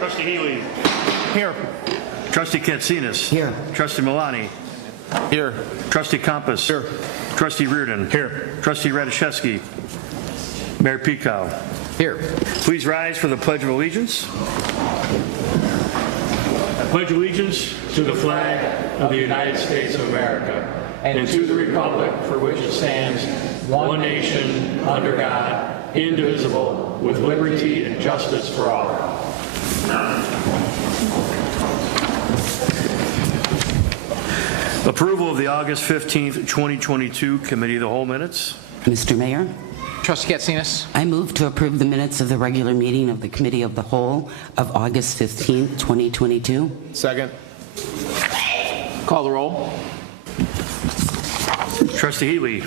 Trustee Healy. Here. Trustee Katsinas. Here. Trustee Milani. Here. Trustee Compass. Here. Trustee Reardon. Here. Trustee Radiszewski. Mayor Pekow. Here. Please rise for the Pledge of Allegiance. I pledge allegiance to the flag of the United States of America and to the republic for which it stands, one nation, under God, indivisible, with liberty and justice for all. Approval of the August 15th, 2022 Committee of the Whole minutes. Mr. Mayor, Trustee Katsinas. I move to approve the minutes of the regular meeting of the Committee of the Whole of August 15th, 2022. Second. Call the roll. Trustee Healy.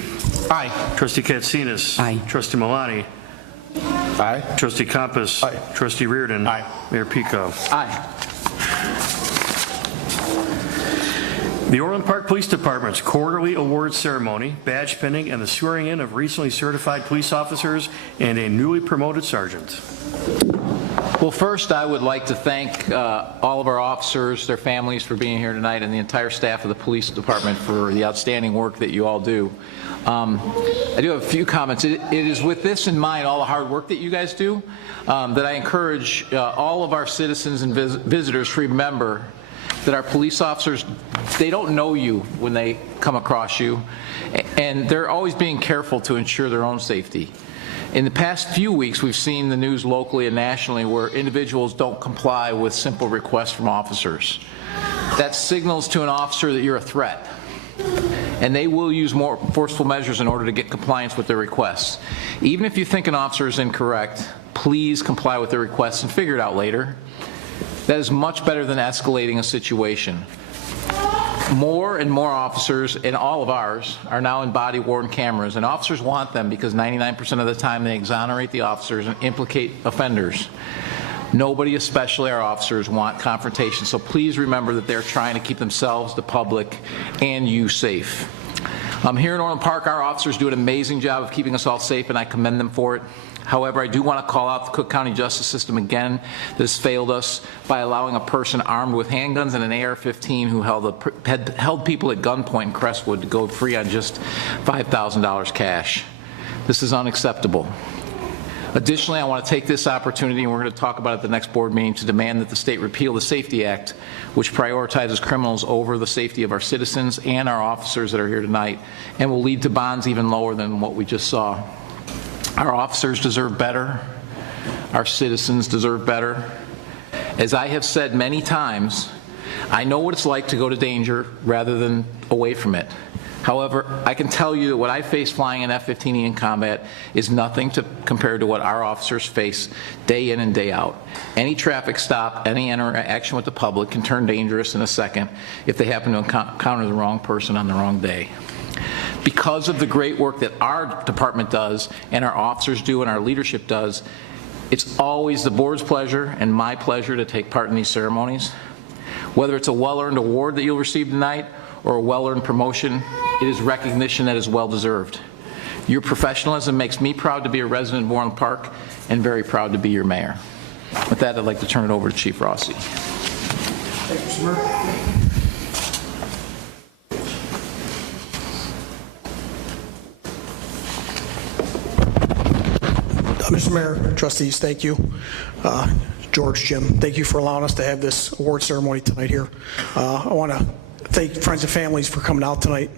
Aye. Trustee Katsinas. Aye. Trustee Milani. Aye. Trustee Compass. Aye. Trustee Reardon. Aye. Mayor Pekow. Aye. The Orland Park Police Department's quarterly award ceremony, badge pinning, and the swearing in of recently certified police officers and a newly promoted sergeant. Well, first, I would like to thank all of our officers, their families for being here tonight, and the entire staff of the police department for the outstanding work that you all do. I do have a few comments. It is with this in mind, all the hard work that you guys do, that I encourage all of our citizens and visitors to remember that our police officers, they don't know you when they come across you, and they're always being careful to ensure their own safety. In the past few weeks, we've seen the news locally and nationally where individuals don't comply with simple requests from officers. That signals to an officer that you're a threat, and they will use more forceful measures in order to get compliance with their requests. Even if you think an officer is incorrect, please comply with their requests and figure it out later. That is much better than escalating a situation. More and more officers, and all of ours, are now in body-worn cameras, and officers want them because 99% of the time they exonerate the officers and implicate offenders. Nobody, especially our officers, want confrontation, so please remember that they're trying to keep themselves, the public, and you safe. Here in Orland Park, our officers do an amazing job of keeping us all safe, and I commend them for it. However, I do want to call out the Cook County justice system again that has failed us by allowing a person armed with handguns and an AR-15 who had held people at gunpoint in Crestwood to go free on just $5,000 cash. This is unacceptable. Additionally, I want to take this opportunity, and we're going to talk about it at the next board meeting, to demand that the state repeal the Safety Act, which prioritizes criminals over the safety of our citizens and our officers that are here tonight, and will lead to bonds even lower than what we just saw. Our officers deserve better. Our citizens deserve better. As I have said many times, I know what it's like to go to danger rather than away from it. However, I can tell you that what I face flying an F-15E in combat is nothing compared to what our officers face day in and day out. Any traffic stop, any interaction with the public can turn dangerous in a second if they happen to encounter the wrong person on the wrong day. Because of the great work that our department does and our officers do and our leadership does, it's always the board's pleasure and my pleasure to take part in these ceremonies. Whether it's a well-earned award that you'll receive tonight or a well-earned promotion, it is recognition that is well-deserved. Your professionalism makes me proud to be a resident of Orland Park and very proud to be your mayor. With that, I'd like to turn it over to Chief Rossi. Thank you, sir. Mr. Mayor, trustees, thank you. George, Jim, thank you for allowing us to have this award ceremony tonight here. I want to thank friends and families for coming out tonight.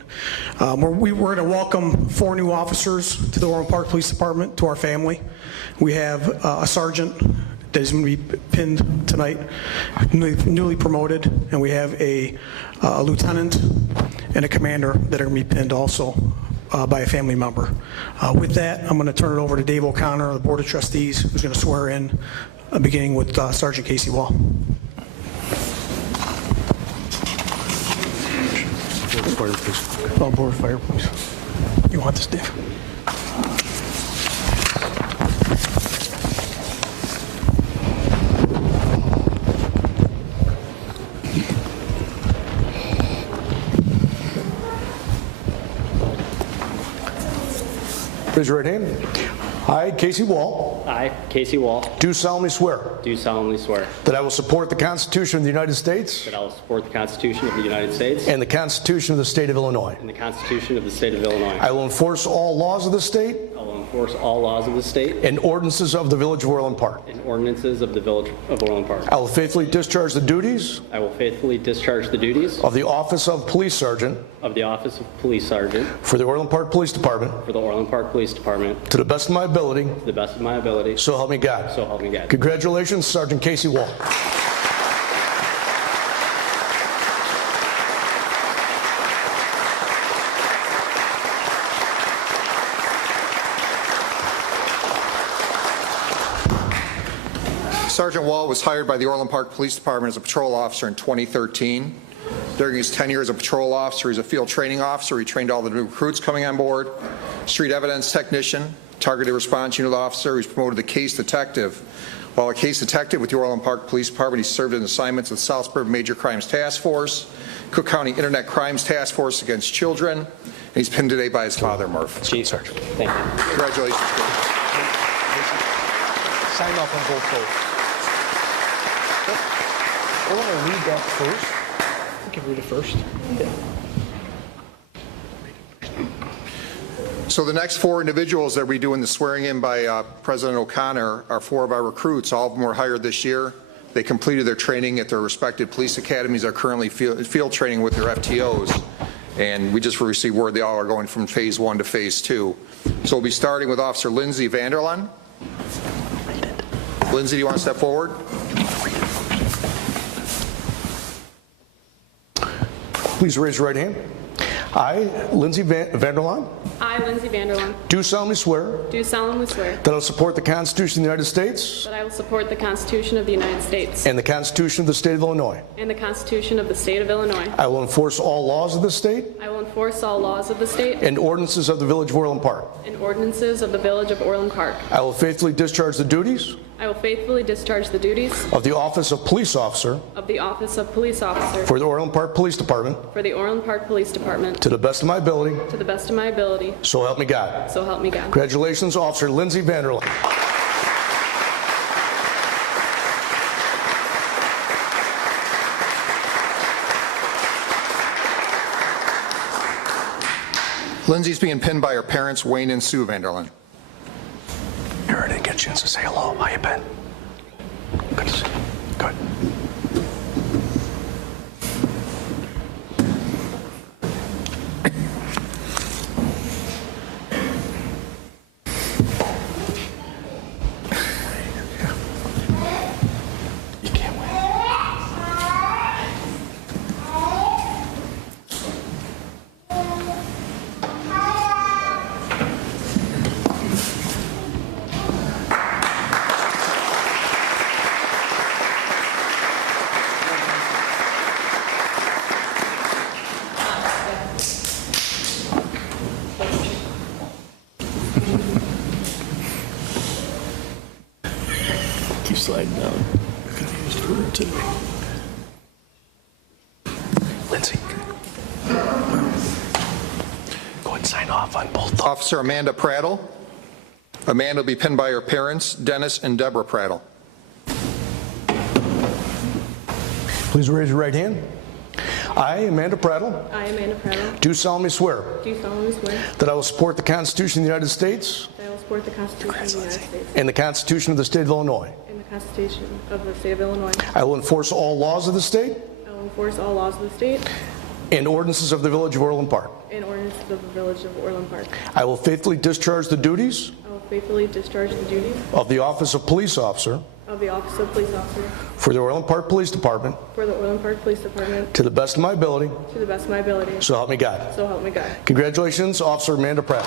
We're going to welcome 4 new officers to the Orland Park Police Department, to our family. We have a sergeant that is going to be pinned tonight, newly promoted, and we have a lieutenant and a commander that are going to be pinned also by a family member. With that, I'm going to turn it over to Dave O'Connor, the Board of Trustees, who's going to swear in, beginning with Sergeant Casey Wall. Board of Fire, please. Oh, Board of Fire, please. You want this, Dave? Raise your right hand. I, Casey Wall, I, Casey Wall, do solemnly swear do solemnly swear that I will support the Constitution of the United States that I will support the Constitution of the United States and the Constitution of the State of Illinois. and the Constitution of the State of Illinois. I will enforce all laws of the state I will enforce all laws of the state and ordinances of the Village of Orland Park. and ordinances of the Village of Orland Park. I will faithfully discharge the duties I will faithfully discharge the duties of the Office of Police Sergeant of the Office of Police Sergeant for the Orland Park Police Department for the Orland Park Police Department to the best of my ability, to the best of my ability, so help me God. so help me God. Congratulations, Sergeant Casey Wall. Sergeant Wall was hired by the Orland Park Police Department as a patrol officer in 2013. During his tenure as a patrol officer, he's a field training officer. He trained all the new recruits coming on board, street evidence technician, targeted response unit officer. He was promoted to case detective. While a case detective with the Orland Park Police Department, he served in assignments with South Suburban Major Crimes Task Force, Cook County Internet Crimes Task Force against children, and he's pinned today by his father, Murph. Chief, Sergeant. Thank you. Congratulations. Sign off on both votes. I want to read that first. You can read it first. So the next four individuals that we doing the swearing in by President O'Connor are four of our recruits. All of them were hired this year. They completed their training at their respective police academies, are currently field training with their FTOs. And we just received word they all are going from phase 1 to phase 2. So we'll be starting with Officer Lindsay Vanderland. Lindsay, do you want to step forward? Please raise your right hand. I, Lindsay Vanderlaan, I, Lindsay Vanderland, do solemnly swear do solemnly swear that I will support the Constitution of the United States that I will support the Constitution of the United States and the Constitution of the State of Illinois. and the Constitution of the State of Illinois. I will enforce all laws of the state I will enforce all laws of the state and ordinances of the Village of Orland Park. and ordinances of the Village of Orland Park. I will faithfully discharge the duties I will faithfully discharge the duties of the Office of Police Officer of the Office of Police Officer for the Orland Park Police Department for the Orland Park Police Department to the best of my ability, to the best of my ability, so help me God. so help me God. Congratulations, Officer Lindsay Vanderlaan. Lindsay's being pinned by her parents, Wayne and Sue Vanderland. Aaron didn't get a chance to say hello. How you been? Good to see you. Good. You can't win. Keep sliding down. I could have used the word today. Lindsay. Go ahead and sign off on both. Officer Amanda Prattle. Amanda will be pinned by her parents, Dennis and Deborah Prattle. Please raise your right hand. I, Amanda Prattle, I, Amanda Prattle, do solemnly swear do solemnly swear that I will support the Constitution of the United States that I will support the Constitution of the United States and the Constitution of the State of Illinois. and the Constitution of the State of Illinois. I will enforce all laws of the state I will enforce all laws of the state and ordinances of the Village of Orland Park. and ordinances of the Village of Orland Park. I will faithfully discharge the duties I will faithfully discharge the duties of the Office of Police Officer of the Office of Police Officer for the Orland Park Police Department for the Orland Park Police Department to the best of my ability, to the best of my ability, so help me God. so help me God. Congratulations, Officer Amanda Pratt.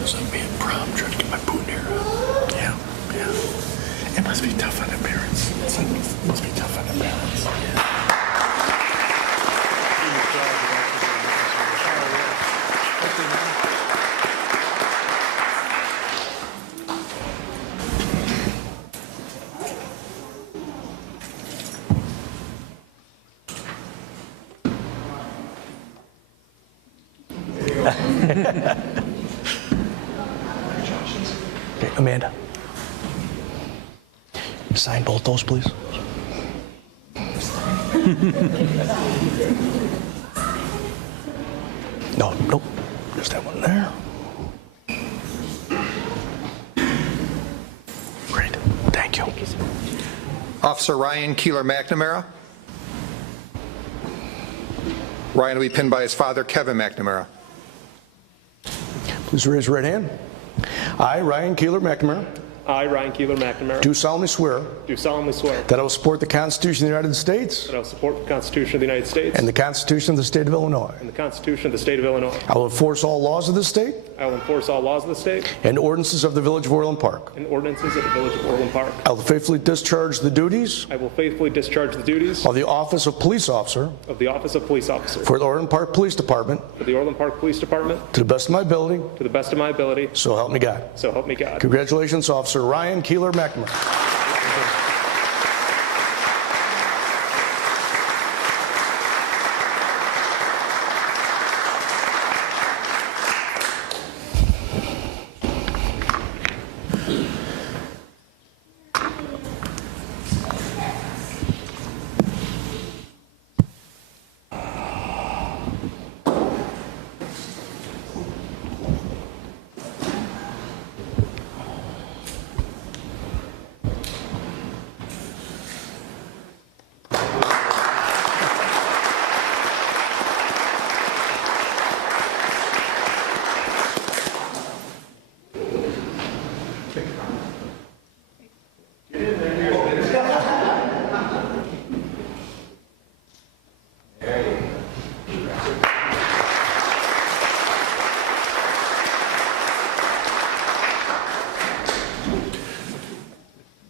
This is being prom, trying to get my boutonniere. Yeah. It must be tough on the parents. It must be tough on the parents. Okay, Amanda. Sign both those, please. No, nope. Just that one there. Great. Thank you. Officer Ryan Keeler McNamara. Ryan will be pinned by his father, Kevin McNamara. Please raise your right hand. I, Ryan Keeler McNamara, I, Ryan Keeler McNamara, do solemnly swear swear that I will support the Constitution of the United States that I will support the Constitution of the United States and the Constitution of the State of Illinois. and the Constitution of the State of Illinois. I will enforce all laws of the state I will enforce all laws of the state and ordinances of the Village of Orland Park. and ordinances of the Village of Orland Park. I will faithfully discharge the duties I will faithfully discharge the duties of the Office of Police Officer of the Office of Police Officer for the Orland Park Police Department for the Orland Park Police Department to the best of my ability, to the best of my ability, so help me God. so help me God. Congratulations, Officer Ryan Keeler McNamara.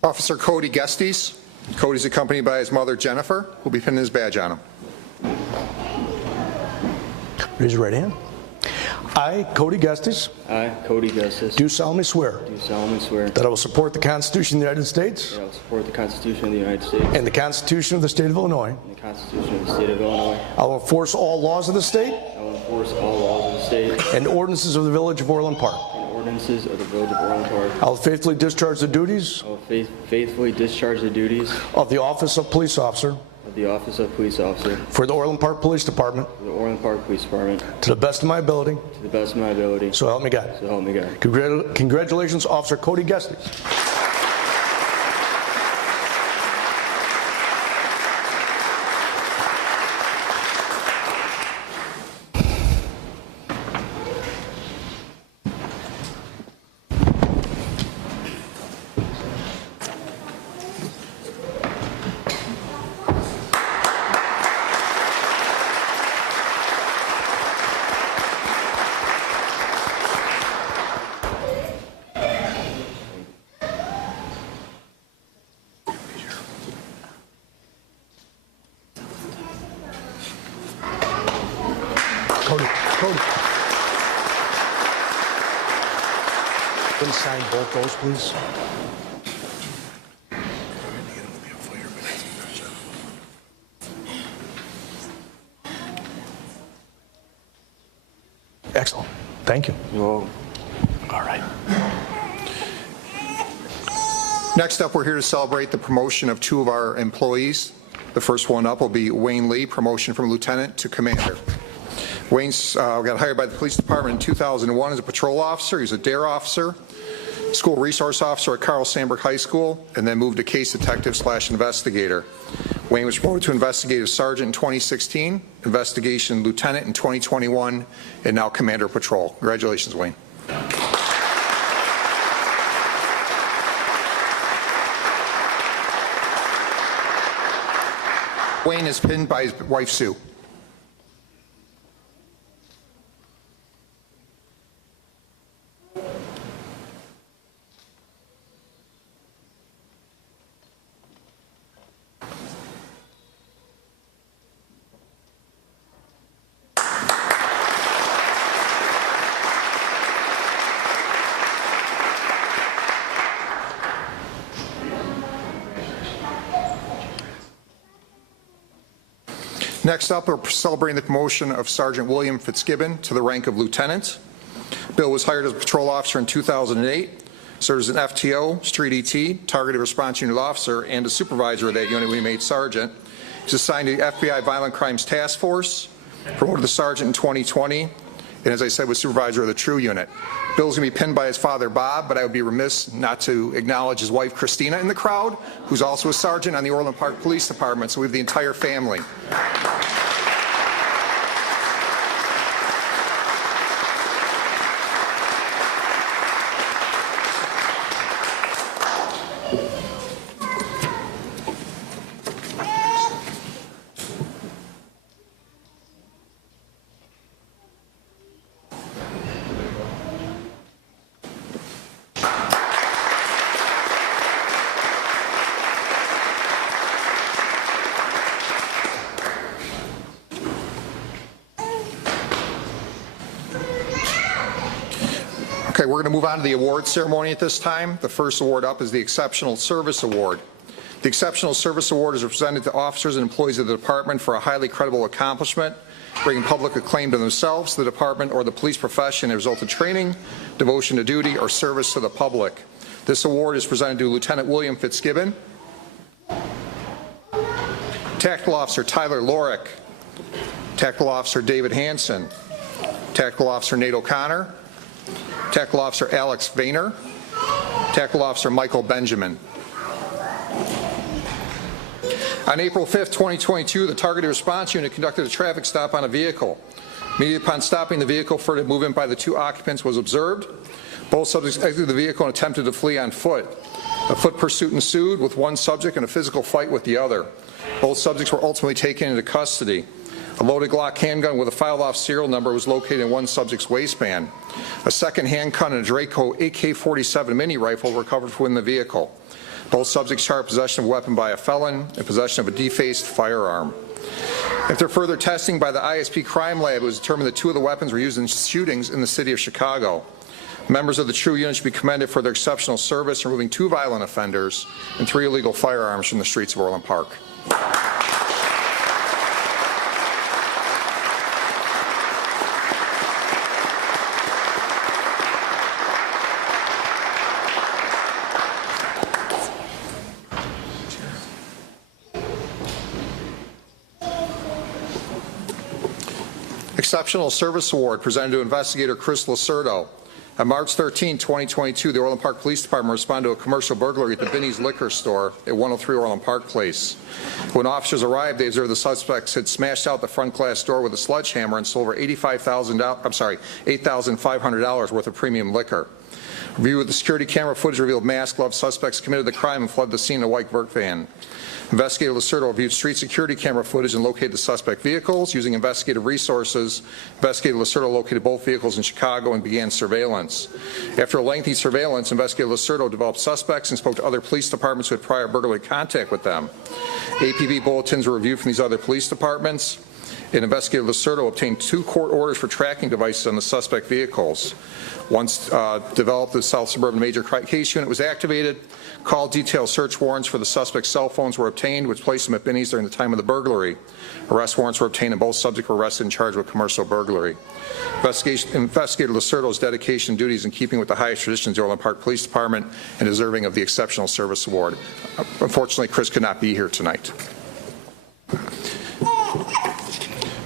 Officer Cody Gestes. Cody's accompanied by his mother, Jennifer, who will be pinning his badge on him. Raise your right hand. I, Cody Gestes, I, Cody Justice, do solemnly swear do solemnly swear that I will support the Constitution of the United States that I will support the Constitution of the United States and the Constitution of the State of Illinois. and the Constitution of the State of Illinois. I will enforce all laws of the state I will enforce all laws of the state and ordinances of the Village of Orland Park. and ordinances of the Village of Orland Park. I will faithfully discharge the duties I will faithfully discharge the duties of the Office of Police Officer of the Office of Police Officer for the Orland Park Police Department for the Orland Park Police Department to the best of my ability, to the best of my ability, so help me God. so help me God. Congratulations, Officer Cody Gestes. Cody. Can you sign both those, please? Excellent. Thank you. Whoa. All right. Next up, we're here to celebrate the promotion of two of our employees. The first one up will be Wayne Lee, promotion from lieutenant to commander. Wayne's got hired by the police department in 2001 as a patrol officer. He was a DARE officer, school resource officer at Carl Sandburg High School, and then moved to case detective/investigator. Wayne was promoted to investigative sergeant in 2016, investigation lieutenant in 2021, and now commander of patrol. Congratulations, Wayne. Wayne is pinned by his wife, Sue. Next up, we're celebrating the promotion of Sergeant William Fitzgibbon to the rank of lieutenant. Bill was hired as a patrol officer in 2008, served as an FTO, street ET, targeted response unit officer, and a supervisor of that unit when he made sergeant. He's assigned to the FBI Violent Crimes Task Force, promoted to sergeant in 2020, and as I said, was supervisor of the TRU unit. Bill's going to be pinned by his father, Bob, but I would be remiss not to acknowledge his wife, Christina, in the crowd, who's also a sergeant on the Orland Park Police Department, so we have the entire family. Okay, we're going to move on to the award ceremony at this time. The first award up is the Exceptional Service Award. The Exceptional Service Award is presented to officers and employees of the department for a highly credible accomplishment, bringing public acclaim to themselves, the department, or the police profession as a result of training, devotion to duty, or service to the public. This award is presented to Lieutenant William Fitzgibbon, Tactical Officer Tyler Lorick, Tactical Officer David Hansen, Tactical Officer Nate O'Connor, Tactical Officer Alex Vayner, Tactical Officer Michael Benjamin. On April 5th, 2022, the Targeted Response Unit conducted a traffic stop on a vehicle. Immediately upon stopping the vehicle, further movement by the two occupants was observed. Both subjects exited the vehicle and attempted to flee on foot. A foot pursuit ensued with one subject and a physical fight with the other. Both subjects were ultimately taken into custody. A loaded Glock handgun with a filed-off serial number was located in one subject's waistband. A second handgun and a Draco AK-47 mini rifle were recovered from the vehicle. Both subjects charged possession of a weapon by a felon and possession of a defaced firearm. After further testing by the ISP Crime Lab, it was determined that two of the weapons were used in shootings in the city of Chicago. Members of the TRU unit should be commended for their exceptional service, removing 2 violent offenders and 3 illegal firearms from the streets of Orland Park. Exceptional Service Award presented to Investigator Chris Lacerdo. On March 13, 2022, the Orland Park Police Department responded to a commercial burglary at the Binny's Liquor Store at 103 Orland Park Place. When officers arrived, they observed the suspects had smashed out the front glass door with a sledgehammer and sold over $8,500 worth of premium liquor. Review of the security camera footage revealed mask-gloved suspects committed the crime and fled the scene in a white Vert van. Investigator Lacerdo reviewed street security camera footage and located the suspect vehicles. Using investigative resources, Investigator Lacerdo located both vehicles in Chicago and began surveillance. After a lengthy surveillance, Investigator Lacerdo developed suspects and spoke to other police departments who had prior burglary contact with them. APB bulletins were reviewed from these other police departments, and Investigator Lacerdo obtained 2 court orders for tracking devices on the suspect vehicles. Once developed, the South Suburban Major Case Unit was activated. Call detail search warrants for the suspect's cell phones were obtained, which placed them at Binny's during the time of the burglary. Arrest warrants were obtained and both subjects were arrested and charged with commercial burglary. Investigator Lacerdo's dedication and duties in keeping with the highest traditions of the Orland Park Police Department and deserving of the Exceptional Service Award. Unfortunately, Chris could not be here tonight.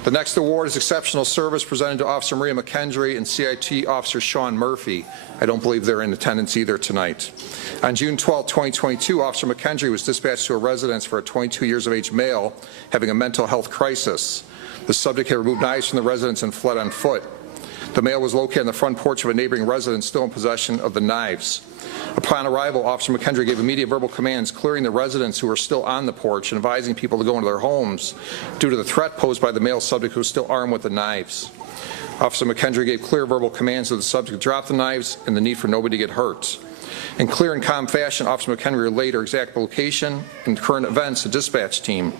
The next award is Exceptional Service presented to Officer Maria McKendry and CIT Officer Sean Murphy. I don't believe they're in attendance either tonight. On June 12, 2022, Officer McKendry was dispatched to a residence for a 22 years of age male having a mental health crisis. The subject had removed knives from the residence and fled on foot. The male was located on the front porch of a neighboring residence, still in possession of the knives. Upon arrival, Officer McKendry gave immediate verbal commands clearing the residents who were still on the porch and advising people to go into their homes due to the threat posed by the male subject who was still armed with the knives. Officer McKendry gave clear verbal commands to the subject to drop the knives and the need for nobody to get hurt. In clear and calm fashion, Officer McKendry relayed her exact location and current events to dispatch team.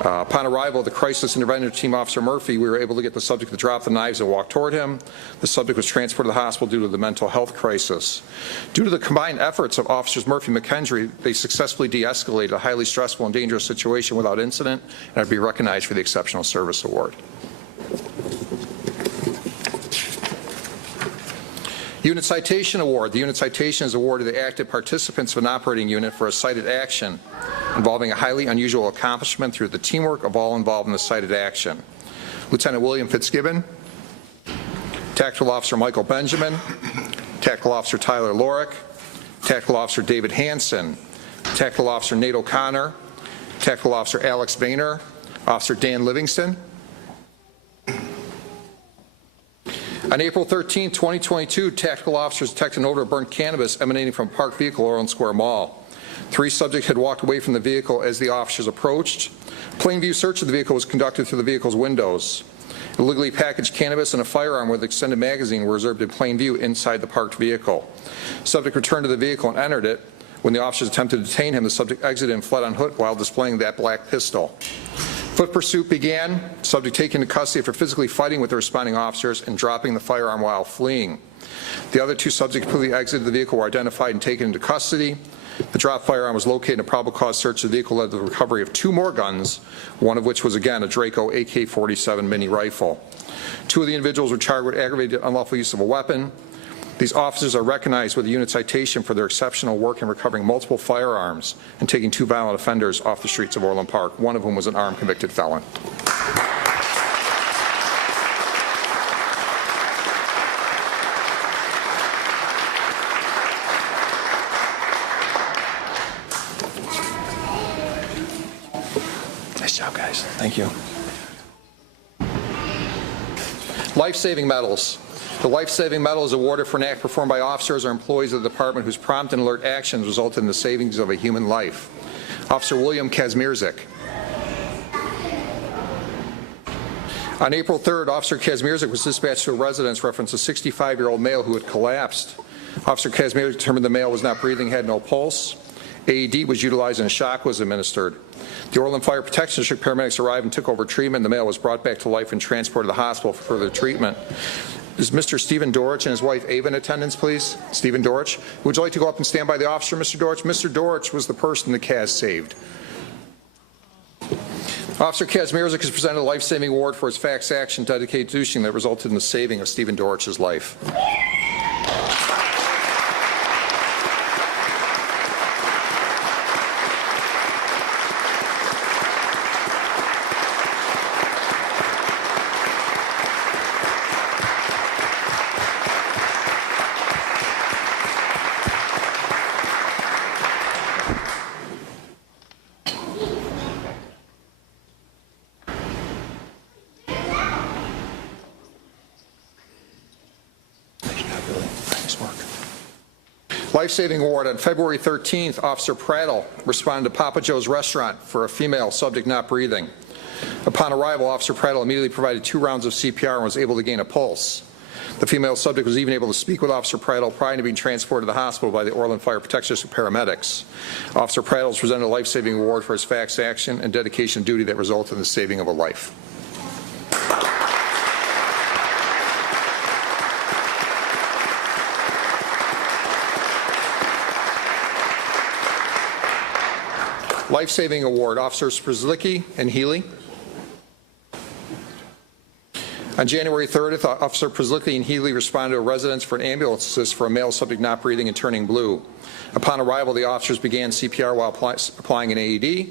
Upon arrival of the Crisis Intervention Team Officer Murphy, we were able to get the subject to drop the knives and walk toward him. The subject was transported to the hospital due to the mental health crisis. Due to the combined efforts of Officers Murphy and McKendry, they successfully de-escalated a highly stressful and dangerous situation without incident, and are to be recognized for the Exceptional Service Award. Unit Citation Award. The unit citation is awarded to the active participants of an operating unit for a cited action involving a highly unusual accomplishment through the teamwork of all involved in the cited action. Lieutenant William Fitzgibbon, Tactical Officer Michael Benjamin, Tactical Officer Tyler Lorick, Tactical Officer David Hansen, Tactical Officer Nate O'Connor, Tactical Officer Alex Vayner, Officer Dan Livingston. On April 13, 2022, tactical officers detected an odor of burnt cannabis emanating from a parked vehicle at Orland Square Mall. 3 subjects had walked away from the vehicle as the officers approached. Plain view search of the vehicle was conducted through the vehicle's windows. Illegally packaged cannabis and a firearm with extended magazine were reserved in plain view inside the parked vehicle. Subject returned to the vehicle and entered it. When the officers attempted to detain him, the subject exited and fled on foot while displaying that black pistol. Foot pursuit began, subject taken into custody after physically fighting with the responding officers and dropping the firearm while fleeing. The other 2 subjects completely exited the vehicle were identified and taken into custody. The dropped firearm was located, and a probable cause search of the vehicle led to the recovery of 2 more guns, one of which was again a Draco AK-47 mini rifle. 2 of the individuals were charged with aggravated unlawful use of a weapon. These officers are recognized with a unit citation for their exceptional work in recovering multiple firearms and taking 2 violent offenders off the streets of Orland Park, one of whom was an armed convicted felon. Nice job, guys. Thank you. Life-saving medals. The life-saving medal is awarded for an act performed by officers or employees of the department whose prompt and alert actions resulted in the savings of a human life. Officer William Kazmierzik. On April 3rd, Officer Kazmierzik was dispatched to a residence referencing a 65-year-old male who had collapsed. Officer Kazmierzik determined the male was not breathing, had no pulse. AED was utilized and a shock was administered. The Orland Fire Protection District paramedics arrived and took over treatment. The male was brought back to life and transported to the hospital for further treatment. Is Mr. Stephen Dorich and his wife Ava in attendance, please? Stephen Dorich. Would you like to go up and stand by the officer, Mr. Dorich? Mr. Dorich was the person that Kaz saved. Officer Kazmierzik is presented a life-saving award for his fast action dedicated to duty that resulted in the saving of Stephen Dorich's life. Life-saving award. On February 13th, Officer Prattle responded to Papa Joe's restaurant for a female subject not breathing. Upon arrival, Officer Prattle immediately provided 2 rounds of CPR and was able to gain a pulse. The female subject was even able to speak with Officer Prattle prior to being transported to the hospital by the Orland Fire Protection District paramedics. Officer Prattle was presented a life-saving award for his fast action and dedication to duty that resulted in the saving of a life. Life-saving award, Officers Przlicki and Healy. On January 30th, Officer Przlicki and Healy responded to a residence for an ambulance assist for a male subject not breathing and turning blue. Upon arrival, the officers began CPR while applying an AED.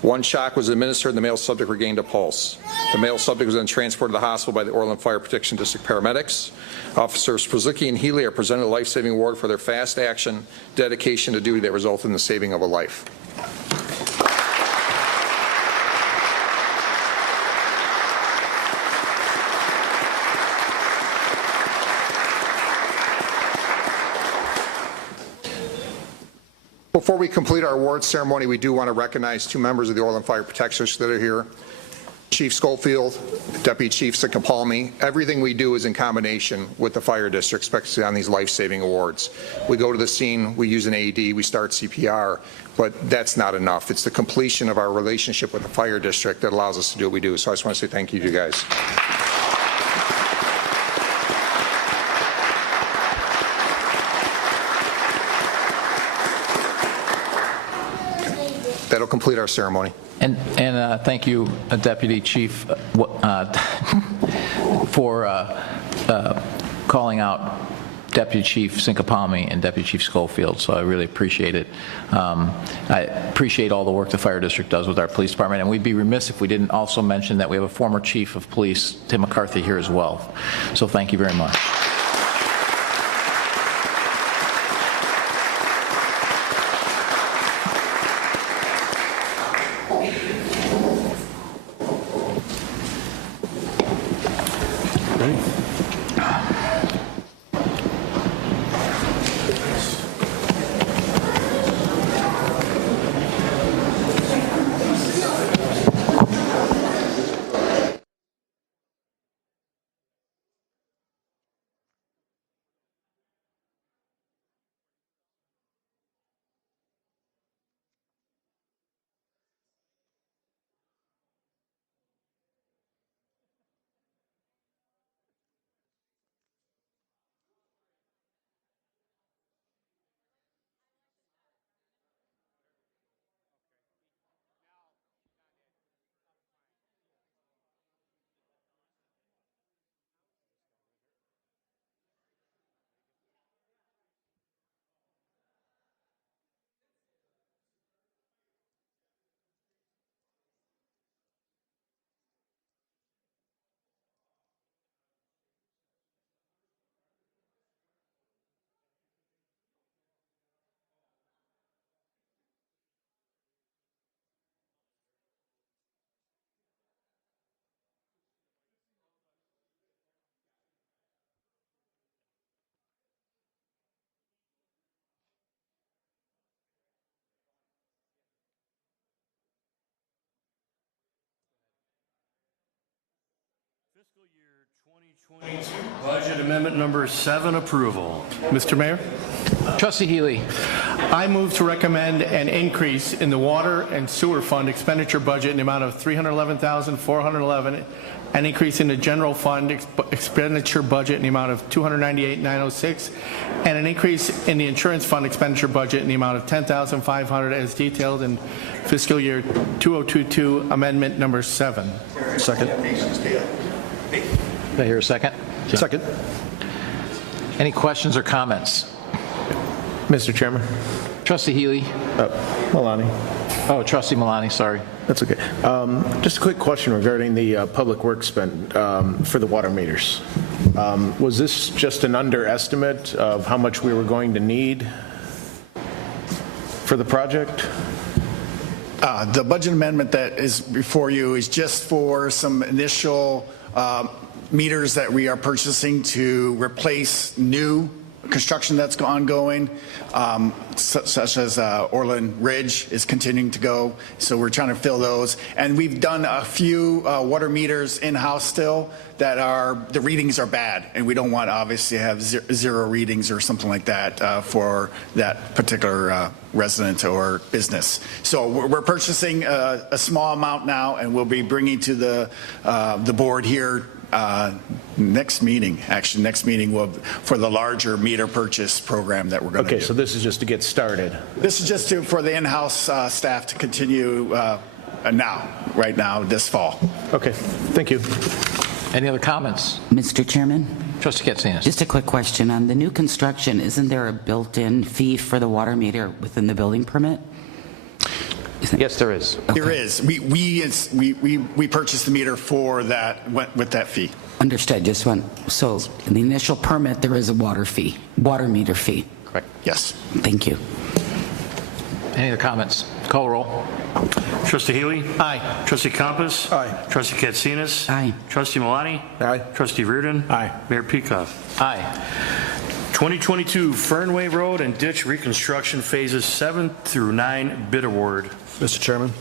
1 shock was administered and the male subject regained a pulse. The male subject was then transported to the hospital by the Orland Fire Protection District paramedics. Officers Przlicki and Healy are presented a life-saving award for their fast action, dedication to duty that resulted in the saving of a life. Before we complete our awards ceremony, we do want to recognize 2 members of the Orland Fire Protection District that are here. Chief Schofield, Deputy Chief Sinkapalmi, everything we do is in combination with the fire district, especially on these life-saving awards. We go to the scene, we use an AED, we start CPR, but that's not enough. It's the completion of our relationship with the fire district that allows us to do what we do. So I just want to say thank you to you guys. That'll complete our ceremony. And thank you, Deputy Chief, for calling out Deputy Chief Sinkapalmi and Deputy Chief Schofield, so I really appreciate it. I appreciate all the work the Fire District does with our police department, and we'd be remiss if we didn't also mention that we have a former Chief of Police, Tim McCarthy, here as well. So thank you very much. Fiscal year 2022 budget amendment number 7 approval. Mr. Mayor, Trustee Healy. I move to recommend an increase in the water and sewer fund expenditure budget in the amount of $311,411, an increase in the general fund expenditure budget in the amount of $298,906, and an increase in the insurance fund expenditure budget in the amount of $10,500 as detailed in fiscal year 2022 amendment number 7. Second. Did I hear a second? Second. Any questions or comments? Mr. Chairman. Trustee Healy. Malani. Oh, Trustee Milani, sorry. That's okay. Just a quick question regarding the public works spend for the water meters. Was this just an underestimate of how much we were going to need for the project? The budget amendment that is before you is just for some initial meters that we are purchasing to replace new construction that's ongoing, such as Orland Ridge is continuing to go. So we're trying to fill those. And we've done a few water meters in-house still that the readings are bad. And we don't want obviously to have zero readings or something like that for that particular resident or business. So we're purchasing a small amount now, and we'll be bringing to the board here next meeting will for the larger meter purchase program that we're going to do. Okay, so this is just to get started. This is just for the in-house staff to continue right now, this fall. Okay, thank you. Any other comments? Mr. Chairman? Trustee Katsinas. Just a quick question. On the new construction, isn't there a built-in fee for the water meter within the building permit? Yes, there is. Okay. There is. We purchased the meter for that with that fee. Understood. Just one. So in the initial permit, there is a water meter fee. Correct. Yes. Thank you. Any other comments? Call roll. Trustee Healy. Aye. Trustee Compass. Aye. Trustee Katsinas. Aye. Trustee Milani. Aye. Trustee Reardon. Aye. Mayor Peacock. Aye. 2022 Fernway Road and Ditch Reconstruction Phases 7 through 9 bid award. Mr. Chairman.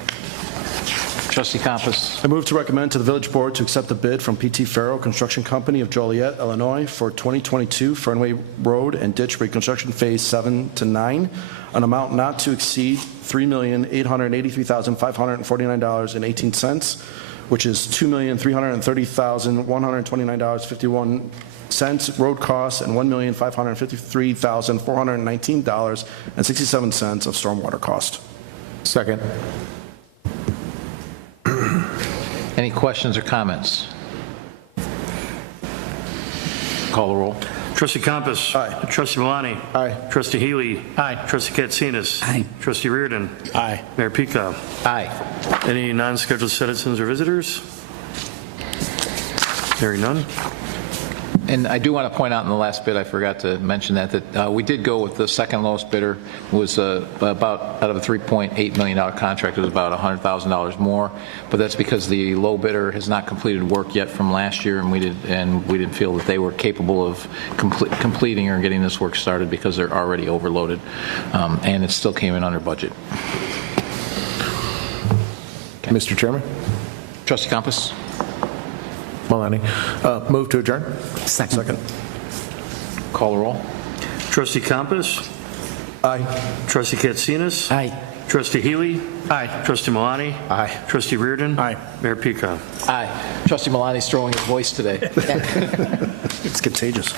Trustee Compass. I move to recommend to the Village Board to accept the bid from P.T. Farrow Construction Company of Joliet, Illinois for 2022 Fernway Road and Ditch Reconstruction Phase 7 to 9, an amount not to exceed $3,883,549.18, which is $2,330,129.51 road costs and $1,553,419.67 of stormwater cost. Second. Any questions or comments? Call the roll. Trustee Compass. Aye. Trustee Malani. Aye. Trustee Healy. Aye. Trustee Katsinas. Aye. Trustee Reardon. Aye. Mayor Pika. Aye. Any non-scheduled citizens or visitors? Hearing none. And I do want to point out in the last bid, I forgot to mention that we did go with the second lowest bidder. Was about, out of a $3.8 million contract, it was about $100,000 more, but that's because the low bidder has not completed work yet from last year, and we didn't feel that they were capable of completing or getting this work started because they're already overloaded, and it still came in under budget. Okay. Mr. Chairman? Trustee Compass. Malani. Move to adjourn? Second. Call the roll. Trustee Compass. Aye. Trustee Katsinas. Aye. Trustee Healy. Aye. Trustee Malani. Aye. Trustee Reardon. Aye. Mayor Pika. Aye. Trustee Malani's throwing his voice today. It's contagious.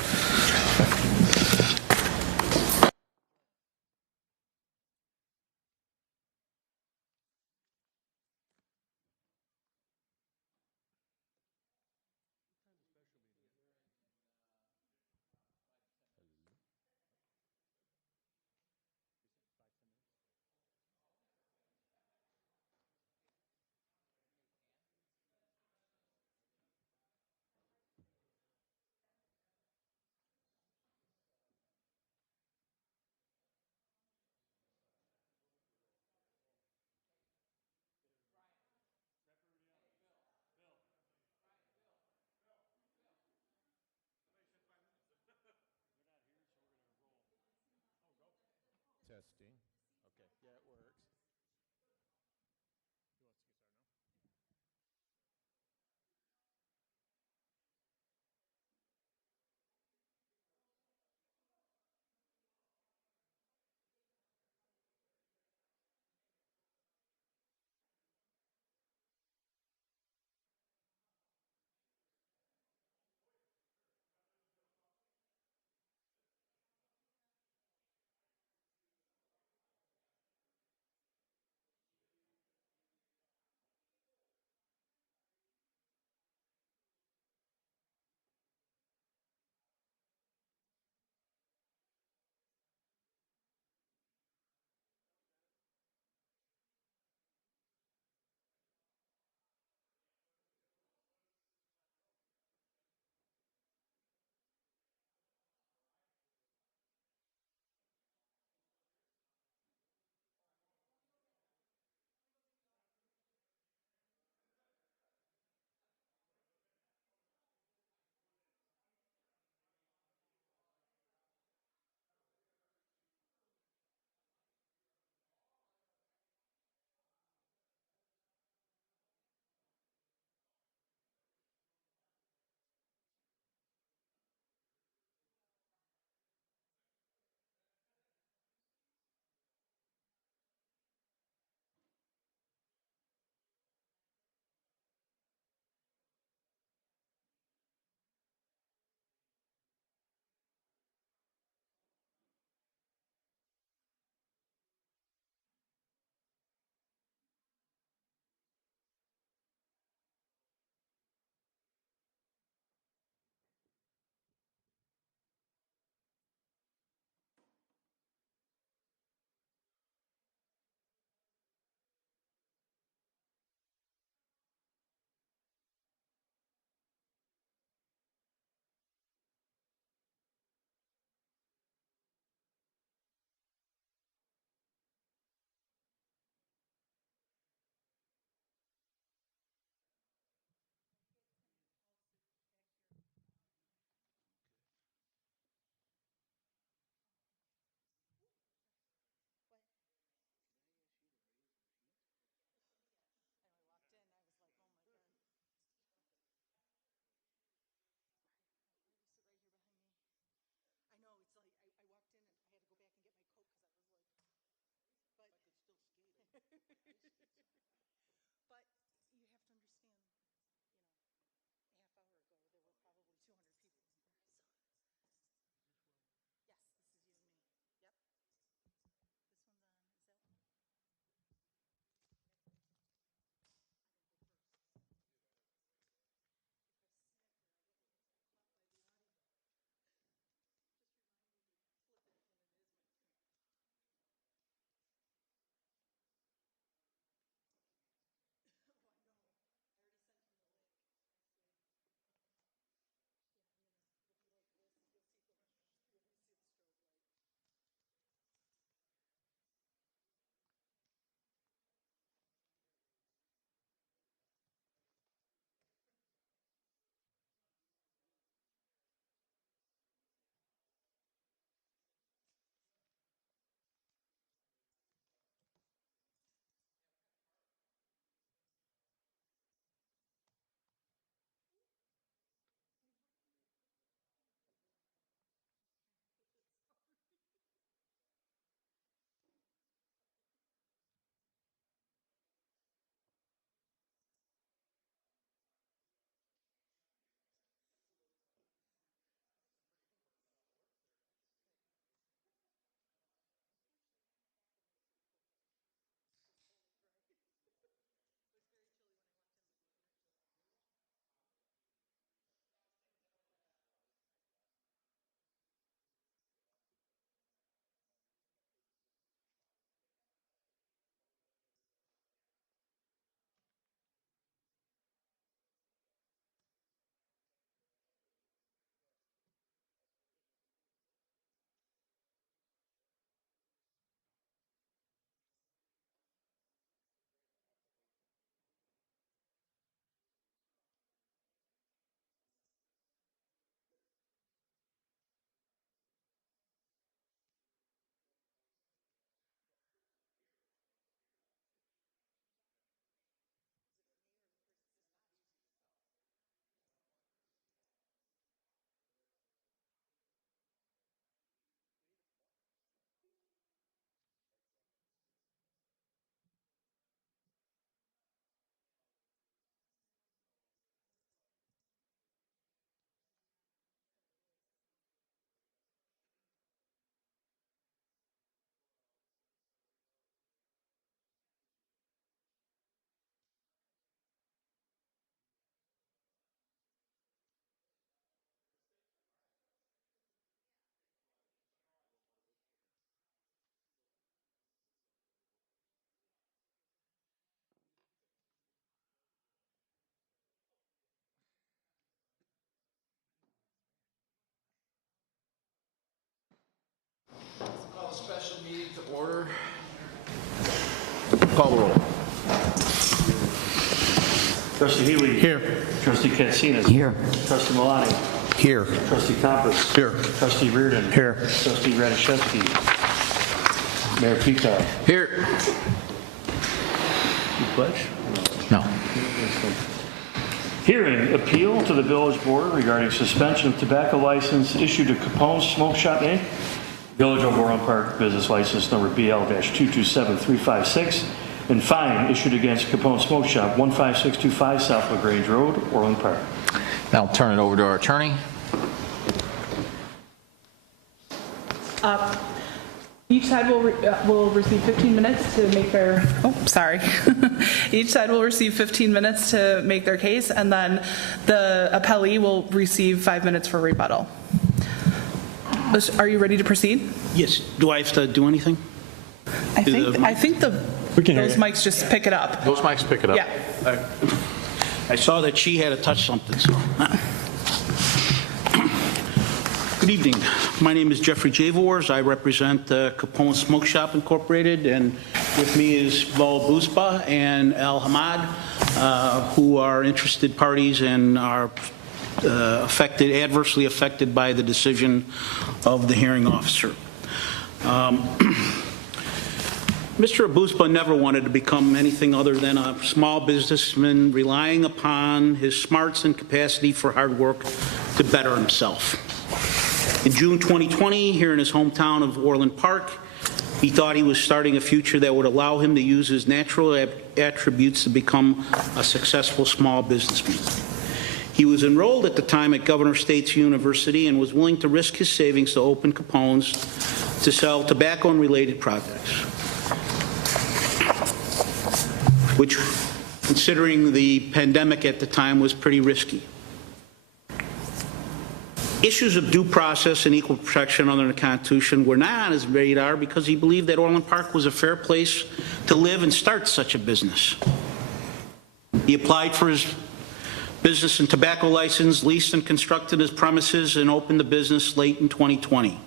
Call the roll. Trustee Healy. Here. Trustee Katsinas. Here. Trustee Malani. Here. Trustee Compass. Here. Trustee Reardon. Here. Trustee Radiszewski. Mayor Pika. Here. You pledge? No. Hearing appeal to the village board regarding suspension of tobacco license issued to Capone Smoke Shop, Inc., Village of Orland Park, business license number BL-227356, and fine issued against Capone Smoke Shop, 15625 South LaGrange Road, Orland Park. Now I'll turn it over to our attorney. Each side will receive 15 minutes to make their, Each side will receive 15 minutes to make their case, and then the appellee will receive 5 minutes for rebuttal. Are you ready to proceed? Yes. Do I have to do anything? I think those mics just pick it up. Those mics pick it up. Yeah. I saw that she had to touch something, so. Good evening. My name is Jeffrey Javors. I represent Capone Smoke Shop Incorporated, and with me is Val Buspa and Al Hamad, who are interested parties and are adversely affected by the decision of the hearing officer. Mr. Buspa never wanted to become anything other than a small businessman relying upon his smarts and capacity for hard work to better himself. In June 2020, here in his hometown of Orland Park, he thought he was starting a future that would allow him to use his natural attributes to become a successful small businessman. He was enrolled at the time at Governor State's University and was willing to risk his savings to open Capone's to sell tobacco and related products, which, considering the pandemic at the time, was pretty risky. Issues of due process and equal protection under the Constitution were not on his radar because he believed that Orland Park was a fair place to live and start such a business. He applied for his business and tobacco license, leased and constructed his premises, and opened the business late in 2020.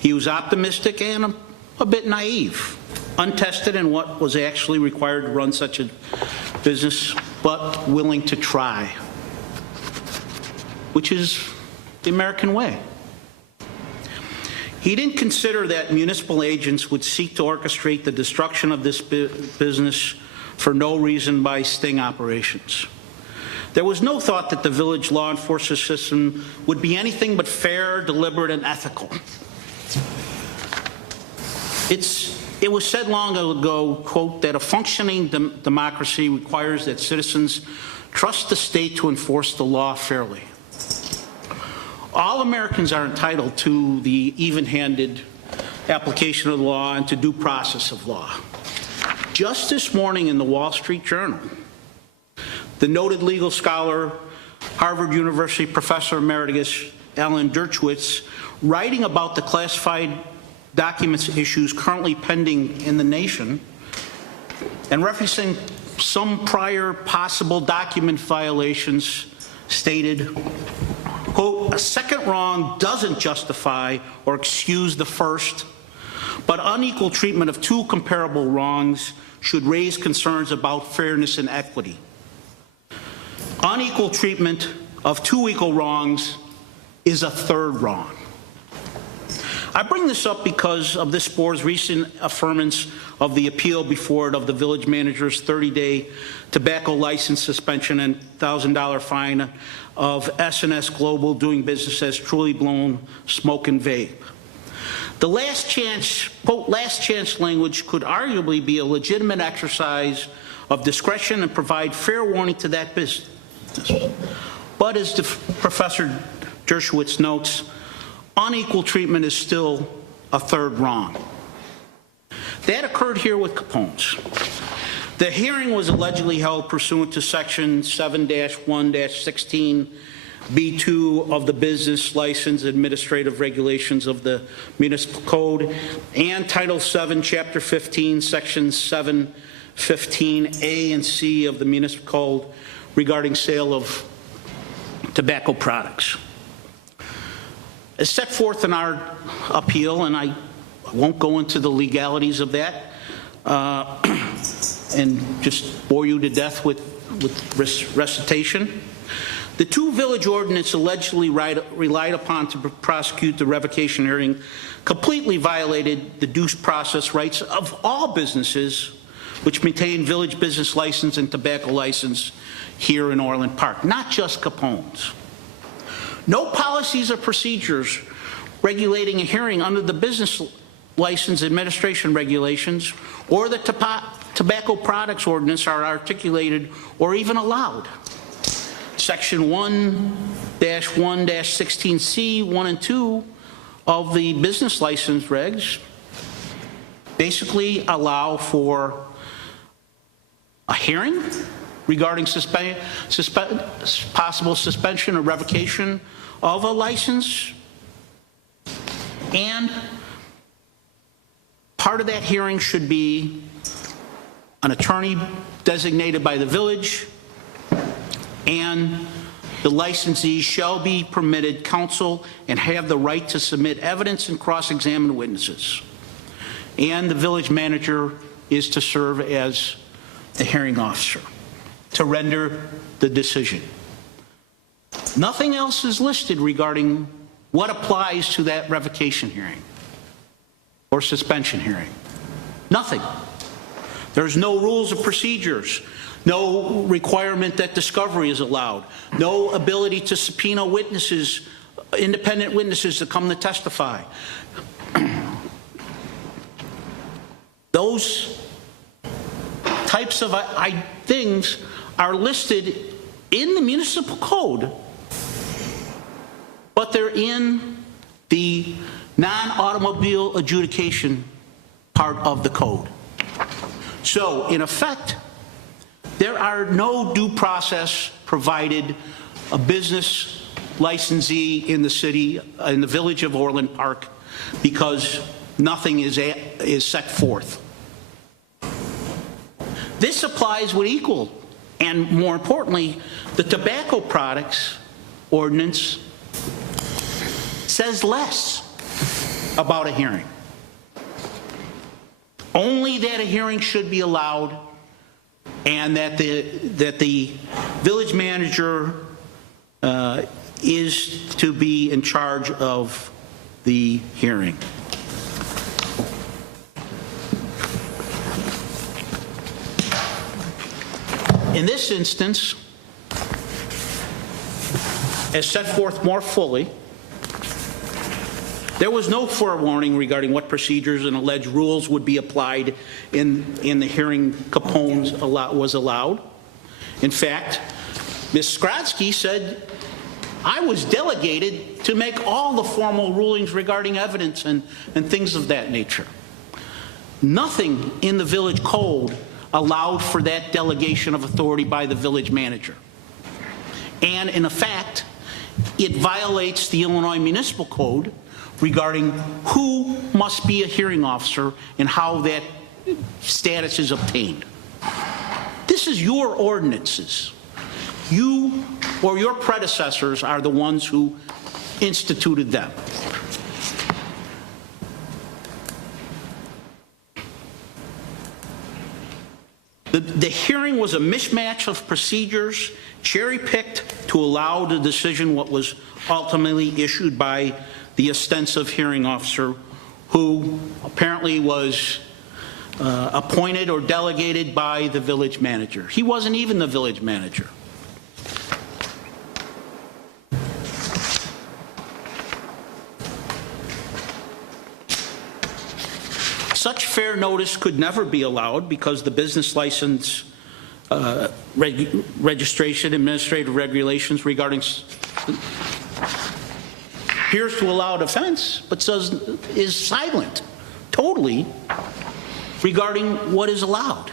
He was optimistic and a bit naive, untested in what was actually required to run such a business, but willing to try, which is the American way. He didn't consider that municipal agents would seek to orchestrate the destruction of this business for no reason by sting operations. There was no thought that the village law enforcement system would be anything but fair, deliberate, and ethical. It was said long ago, quote, that a functioning democracy requires that citizens trust the state to enforce the law fairly. All Americans are entitled to the even-handed application of the law and to due process of law. Just this morning in the Wall Street Journal, the noted legal scholar, Harvard University professor emeritus Alan Dershowitz, writing about the classified documents issues currently pending in the nation and referencing some prior possible document violations, stated, quote, a second wrong doesn't justify or excuse the first, but unequal treatment of two comparable wrongs should raise concerns about fairness and equity. Unequal treatment of two equal wrongs is a third wrong. I bring this up because of this board's recent affirmance of the appeal before it of the village manager's 30-day tobacco license suspension and $1,000 fine of S&S Global doing business as Truly Blown Smoke and Vape. The last chance, quote, last chance language could arguably be a legitimate exercise of discretion and provide fair warning to that business. But as Professor Dershowitz notes, unequal treatment is still a third wrong. That occurred here with Capone's. The hearing was allegedly held pursuant to Section 7-1-16B2 of the Business License Administrative Regulations of the Municipal Code and Title VII, Chapter 15, Section 715A and C of the Municipal Code regarding sale of tobacco products. As set forth in our appeal, and I won't go into the legalities of that, and just bore you to death with recitation. The two village ordinance allegedly relied upon to prosecute the revocation hearing completely violated the due process rights of all businesses which maintain village business license and tobacco license here in Orland Park, not just Capone's. No policies or procedures regulating a hearing under the business license administration regulations or the tobacco products ordinance are articulated or even allowed. Section 1-1-16C 1 and 2 of the business license regs basically allow for a hearing regarding possible suspension or revocation of a license, and part of that hearing should be an attorney designated by the village, and the licensee shall be permitted counsel and have the right to submit evidence and cross-examine witnesses. And the village manager is to serve as the hearing officer to render the decision. Nothing else is listed regarding what applies to that revocation hearing or suspension hearing. Nothing. There's no rules of procedures, no requirement that discovery is allowed, no ability to subpoena witnesses, independent witnesses to come to testify. Those types of things are listed in the municipal code, but they're in the non-automobile adjudication part of the code. So, in effect, there are no due process provided a business licensee in the city, in the village of Orland Park, because nothing is set forth. This applies with equal, and more importantly, the tobacco products ordinance says less about a hearing. Only that a hearing should be allowed, and that the village manager is to be in charge of the hearing. In this instance, as set forth more fully, there was no forewarning regarding what procedures and alleged rules would be applied in the hearing Capone's was allowed. In fact, Ms. Skrodsky said, I was delegated to make all the formal rulings regarding evidence and things of that nature. Nothing in the village code allowed for that delegation of authority by the village manager. And in effect, it violates the Illinois Municipal Code regarding who must be a hearing officer and how that status is obtained. This is your ordinances. You or your predecessors are the ones who instituted them. The hearing was a mismatch of procedures, cherry-picked to allow the decision what was ultimately issued by the ostensive hearing officer, who apparently was appointed or delegated by the village manager. He wasn't even the village manager. Such fair notice could never be allowed because the business license registration administrative regulations regarding appears to allow defense, but is silent totally regarding what is allowed.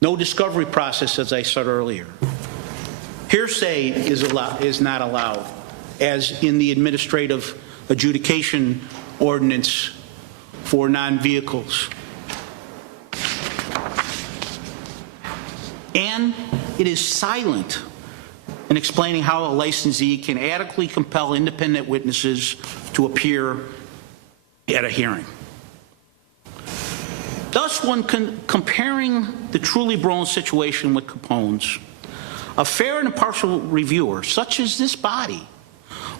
No discovery process, as I said earlier. Hearsay is not allowed, as in the administrative adjudication ordinance for non-vehicles. And it is silent in explaining how a licensee can adequately compel independent witnesses to appear at a hearing. Thus, Thus, when comparing the Truly Brown situation with Capone's, a fair and impartial reviewer, such as this body,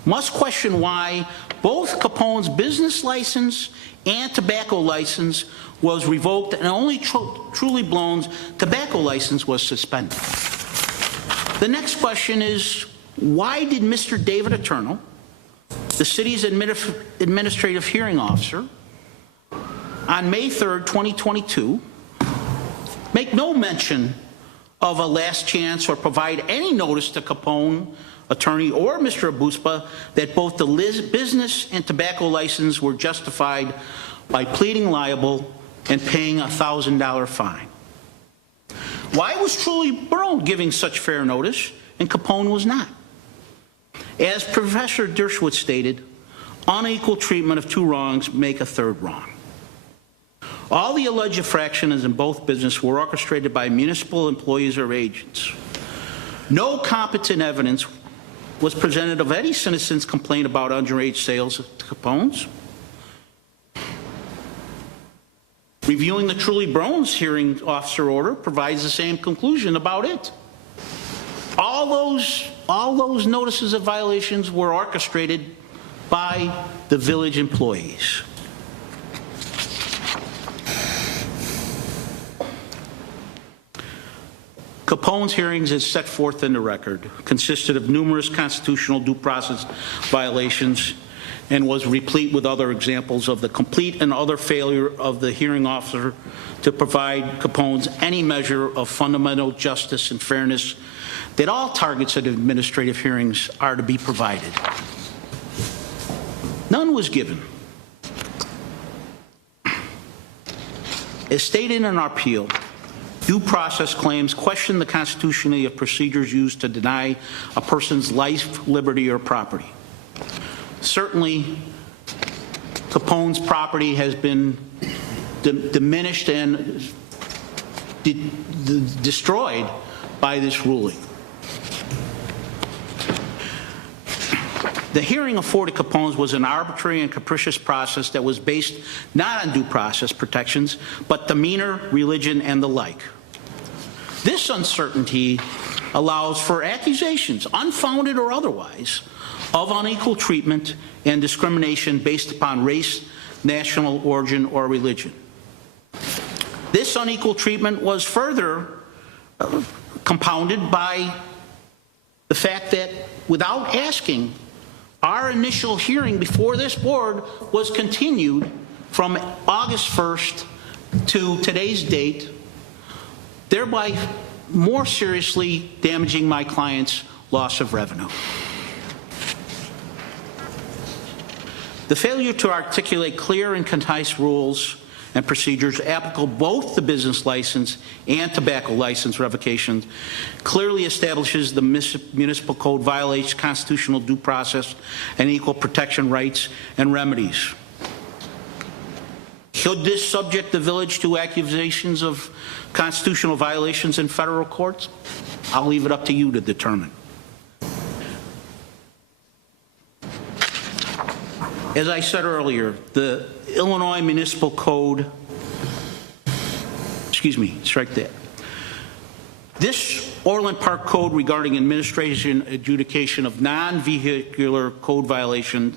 must question why both Capone's business license and tobacco license was revoked and only Truly Brown's tobacco license was suspended. The next question is, why did Mr. David Eternal, the city's administrative hearing officer, on May 3rd, 2022, make no mention of a last chance or provide any notice to Capone, attorney, or Mr. Abuspa that both the business and tobacco license were justified by pleading liable and paying a $1,000 fine? Why was Truly Brown giving such fair notice and Capone was not? As Professor Dershowitz stated, unequal treatment of two wrongs make a third wrong. All the alleged infractions in both businesses were orchestrated by municipal employees or agents. No competent evidence was presented of any citizen's complaint about underage sales to Capone's. Reviewing the Truly Brown's hearing officer order provides the same conclusion about it. All those notices of violations were orchestrated by the village employees. Capone's hearings, as set forth in the record, consisted of numerous constitutional due process violations and was replete with other examples of the complete and utter failure of the hearing officer to provide Capone's any measure of fundamental justice and fairness that all targets of administrative hearings are to be provided. None was given. As stated in our appeal, due process claims question the constitutionality of procedures used to deny a person's life, liberty, or property. Certainly, Capone's property has been diminished and destroyed by this ruling. The hearing afforded Capone's was an arbitrary and capricious process that was based not on due process protections, but demeanor, religion, and the like. This uncertainty allows for accusations, unfounded or otherwise, of unequal treatment and discrimination based upon race, national origin, or religion. This unequal treatment was further compounded by the fact that without asking, our initial hearing before this board was continued from August 1st to today's date, thereby more seriously damaging my client's loss of revenue. The failure to articulate clear and concise rules and procedures applicable both the business license and tobacco license revocations clearly establishes the municipal code violates constitutional due process and equal protection rights and remedies. Should this subject the village to accusations of constitutional violations in federal courts? I'll leave it up to you to determine. As I said earlier, the Illinois Municipal Code, strike that. This Orland Park Code regarding administration adjudication of non-vehicular code violation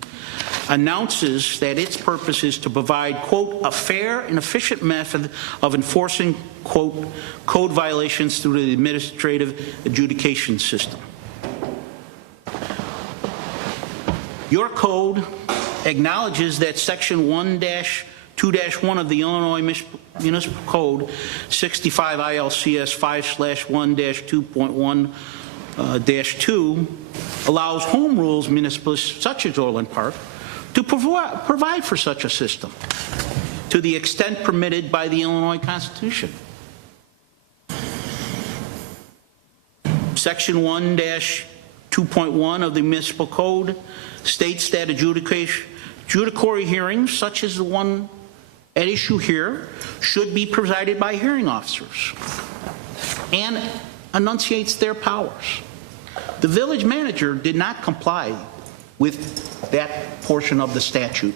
announces that its purpose is to provide, quote, a fair and efficient method of enforcing, quote, code violations through the administrative adjudication system. Your code acknowledges that Section 1-2-1 of the Illinois Municipal Code, 65 ILCS 5/1-2.1-2, allows home rules municipalities such as Orland Park to provide for such a system to the extent permitted by the Illinois Constitution. Section 1-2.1 of the Municipal Code states that adjudicatory hearings, such as the one at issue here, should be presided by hearing officers and enunciates their powers. The village manager did not comply with that portion of the statute.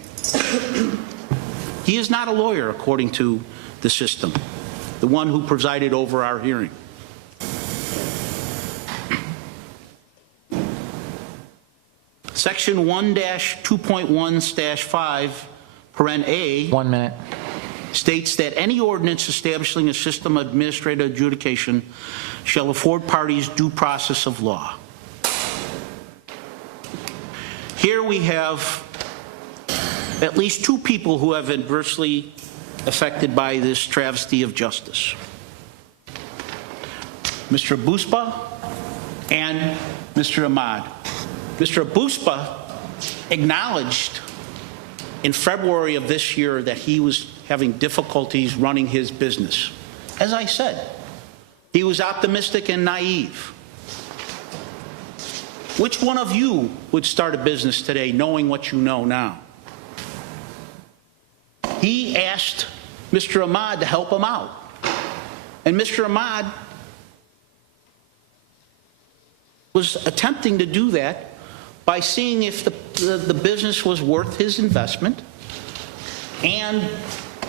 He is not a lawyer, according to the system, the one who presided over our hearing. Section 1-2.1-5, paren A. 1 minute. States that any ordinance establishing a system of administrative adjudication shall afford parties due process of law. Here we have at least 2 people who have adversely affected by this travesty of justice. Mr. Buspa and Mr. Ahmad. Mr. Buspa acknowledged in February of this year that he was having difficulties running his business. As I said, he was optimistic and naive. Which one of you would start a business today knowing what you know now? He asked Mr. Ahmad to help him out. And Mr. Ahmad was attempting to do that by seeing if the business was worth his investment. And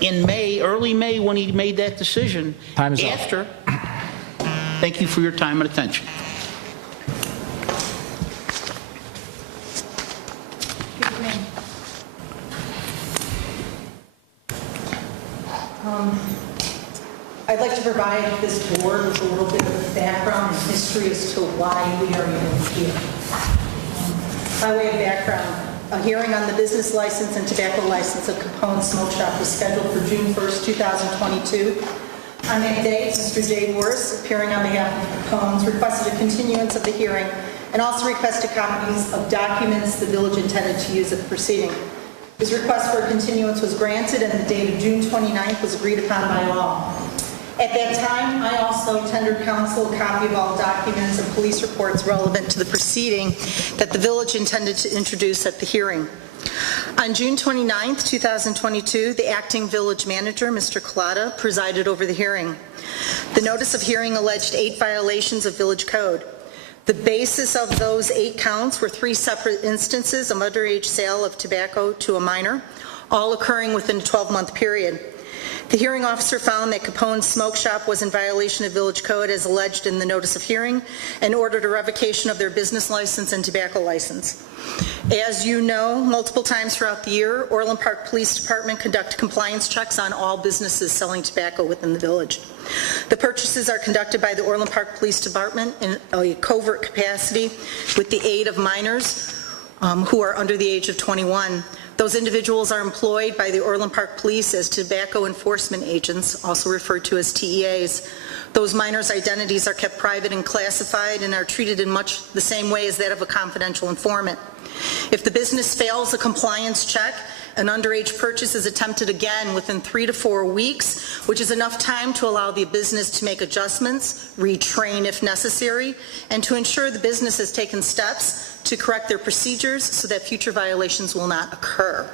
in May, early May, when he made that decision, Time's after, thank you for your time and attention. I'd like to provide this board with a little bit of background and history as to why we are even here. By way of background, a hearing on the business license and tobacco license of Capone Smoke Shop was scheduled for June 1st, 2022. On that day, Mr. Jay Morris, appearing on behalf of Capone's, requested a continuance of the hearing and also requested copies of documents the village intended to use at the proceeding. His request for a continuance was granted and the date of June 29th was agreed upon by all. At that time, I also tendered council a copy of all documents and police reports relevant to the proceeding that the village intended to introduce at the hearing. On June 29th, 2022, the acting village manager, Mr. Collada, presided over the hearing. The notice of hearing alleged 8 violations of village code. The basis of those 8 counts were 3 separate instances of underage sale of tobacco to a minor, all occurring within a 12-month period. The hearing officer found that Capone's Smoke Shop was in violation of village code as alleged in the notice of hearing and ordered a revocation of their business license and tobacco license. As you know, multiple times throughout the year, Orland Park Police Department conduct compliance checks on all businesses selling tobacco within the village. The purchases are conducted by the Orland Park Police Department in a covert capacity with the aid of minors who are under the age of 21. Those individuals are employed by the Orland Park Police as tobacco enforcement agents, also referred to as TEAs. Those minors' identities are kept private and classified and are treated in much the same way as that of a confidential informant. If the business fails a compliance check, an underage purchase is attempted again within 3 to 4 weeks, which is enough time to allow the business to make adjustments, retrain if necessary, and to ensure the business has taken steps to correct their procedures so that future violations will not occur.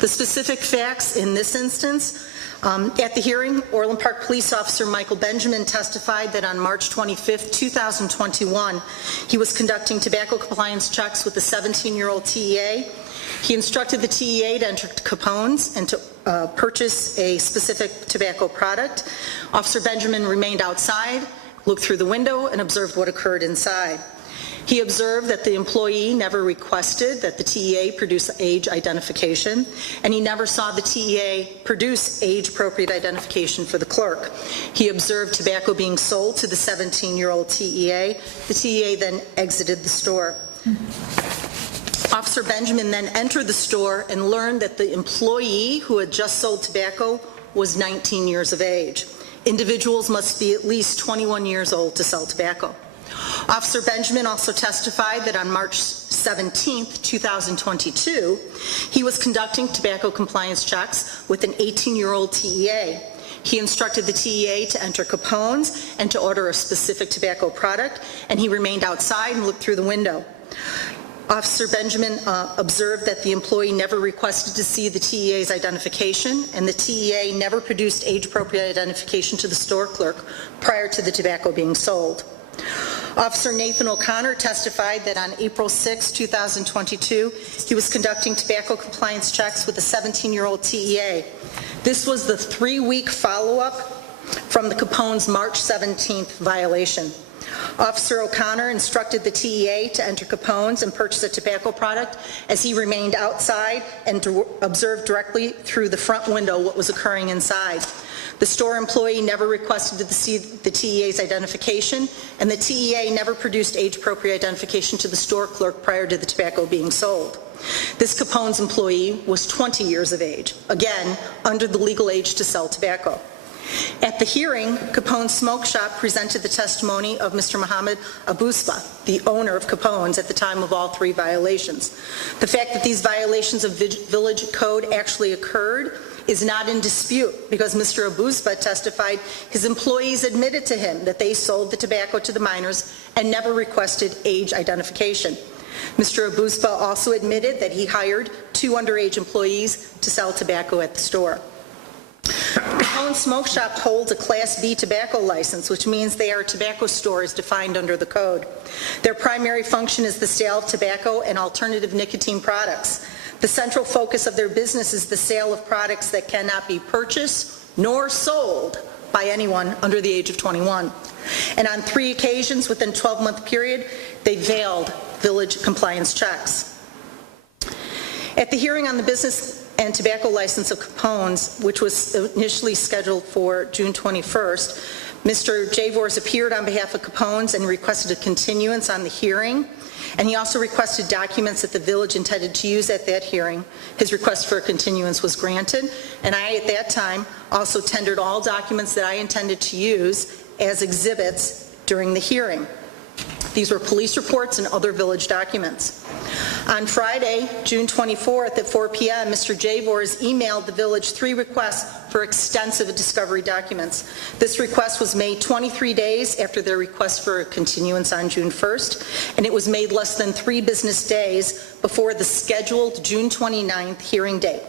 The specific facts in this instance, at the hearing, Orland Park Police Officer Michael Benjamin testified that on March 25th, 2021, he was conducting tobacco compliance checks with a 17-year-old TEA. He instructed the TEA to enter Capone's and to purchase a specific tobacco product. Officer Benjamin remained outside, looked through the window, and observed what occurred inside. He observed that the employee never requested that the TEA produce age identification, and he never saw the TEA produce age-appropriate identification for the clerk. He observed tobacco being sold to the 17-year-old TEA. The TEA then exited the store. Officer Benjamin then entered the store and learned that the employee who had just sold tobacco was 19 years of age. Individuals must be at least 21 years old to sell tobacco. Officer Benjamin also testified that on March 17, 2022, he was conducting tobacco compliance checks with an 18-year-old TEA. He instructed the TEA to enter Capone's and to order a specific tobacco product, and he remained outside and looked through the window. Officer Benjamin observed that the employee never requested to see the TEA's identification, and the TEA never produced age-appropriate identification to the store clerk prior to the tobacco being sold. Officer Nathan O'Connor testified that on April 6, 2022, he was conducting tobacco compliance checks with a 17-year-old TEA. This was the 3-week follow-up from the Capone's March 17th violation. Officer O'Connor instructed the TEA to enter Capone's and purchase a tobacco product as he remained outside and observed directly through the front window what was occurring inside. The store employee never requested to see the TEA's identification, and the TEA never produced age-appropriate identification to the store clerk prior to the tobacco being sold. This Capone's employee was 20 years of age, again, under the legal age to sell tobacco. At the hearing, Capone's Smoke Shop presented the testimony of Mr. Muhammad Abusba, the owner of Capone's at the time of all 3 violations. The fact that these violations of village code actually occurred is not in dispute because Mr. Abusba testified his employees admitted to him that they sold the tobacco to the minors and never requested age identification. Mr. Abusba also admitted that he hired 2 underage employees to sell tobacco at the store. Capone's Smoke Shop holds a Class B tobacco license, which means they are tobacco stores defined under the code. Their primary function is the sale of tobacco and alternative nicotine products. The central focus of their business is the sale of products that cannot be purchased nor sold by anyone under the age of 21. And on 3 occasions within a 12-month period, they veiled village compliance checks. At the hearing on the business and tobacco license of Capone's, which was initially scheduled for June 21st, Mr. Javors appeared on behalf of Capone's and requested a continuance on the hearing, and he also requested documents that the village intended to use at that hearing. His request for a continuance was granted, and I, at that time, also tendered all documents that I intended to use as exhibits during the hearing. These were police reports and other village documents. On Friday, June 24th at 4 p.m., Mr. Javors emailed the village 3 requests for extensive discovery documents. This request was made 23 days after their request for a continuance on June 1st, and it was made less than 3 business days before the scheduled June 29th hearing date.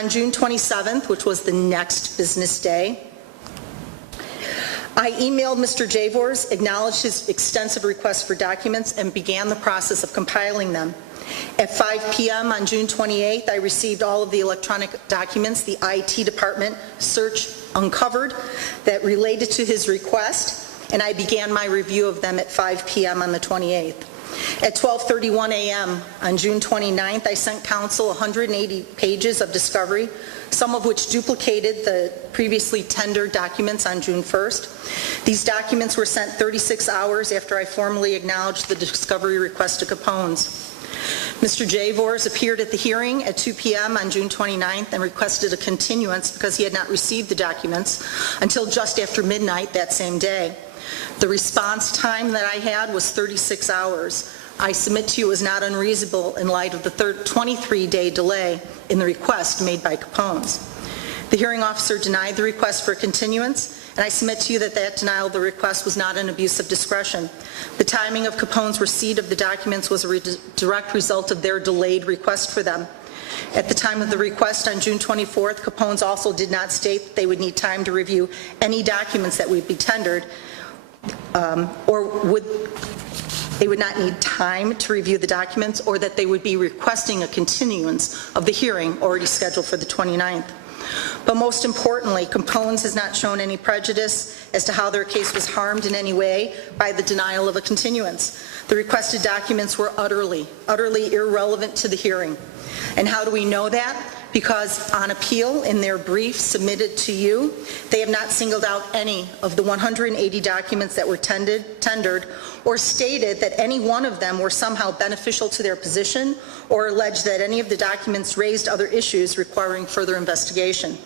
On June 27th, which was the next business day, I emailed Mr. Javors, acknowledged his extensive request for documents, and began the process of compiling them. At 5 p.m. on June 28th, I received all of the electronic documents the IT department uncovered that related to his request, and I began my review of them at 5 p.m. on the 28th. At 12:31 a.m. on June 29th, I sent council 180 pages of discovery, some of which duplicated the previously tendered documents on June 1st. These documents were sent 36 hours after I formally acknowledged the discovery request to Capone's. Mr. Javors appeared at the hearing at 2 p.m. on June 29th and requested a continuance because he had not received the documents until just after midnight that same day. The response time that I had was 36 hours. I submit to you it was not unreasonable in light of the 23-day delay in the request made by Capone's. The hearing officer denied the request for a continuance, and I submit to you that that denial of the request was not an abuse of discretion. The timing of Capone's receipt of the documents was a direct result of their delayed request for them. At the time of the request on June 24th, Capone's also did not state that they would need time to review any documents that would be tendered, they would not need time to review the documents, or that they would be requesting a continuance of the hearing already scheduled for the 29th. But most importantly, Capone's has not shown any prejudice as to how their case was harmed in any way by the denial of a continuance. The requested documents were utterly irrelevant to the hearing. And how do we know that? Because on appeal, in their brief submitted to you, they have not singled out any of the 180 documents that were tendered or stated that any one of them were somehow beneficial to their position or alleged that any of the documents raised other issues requiring further investigation.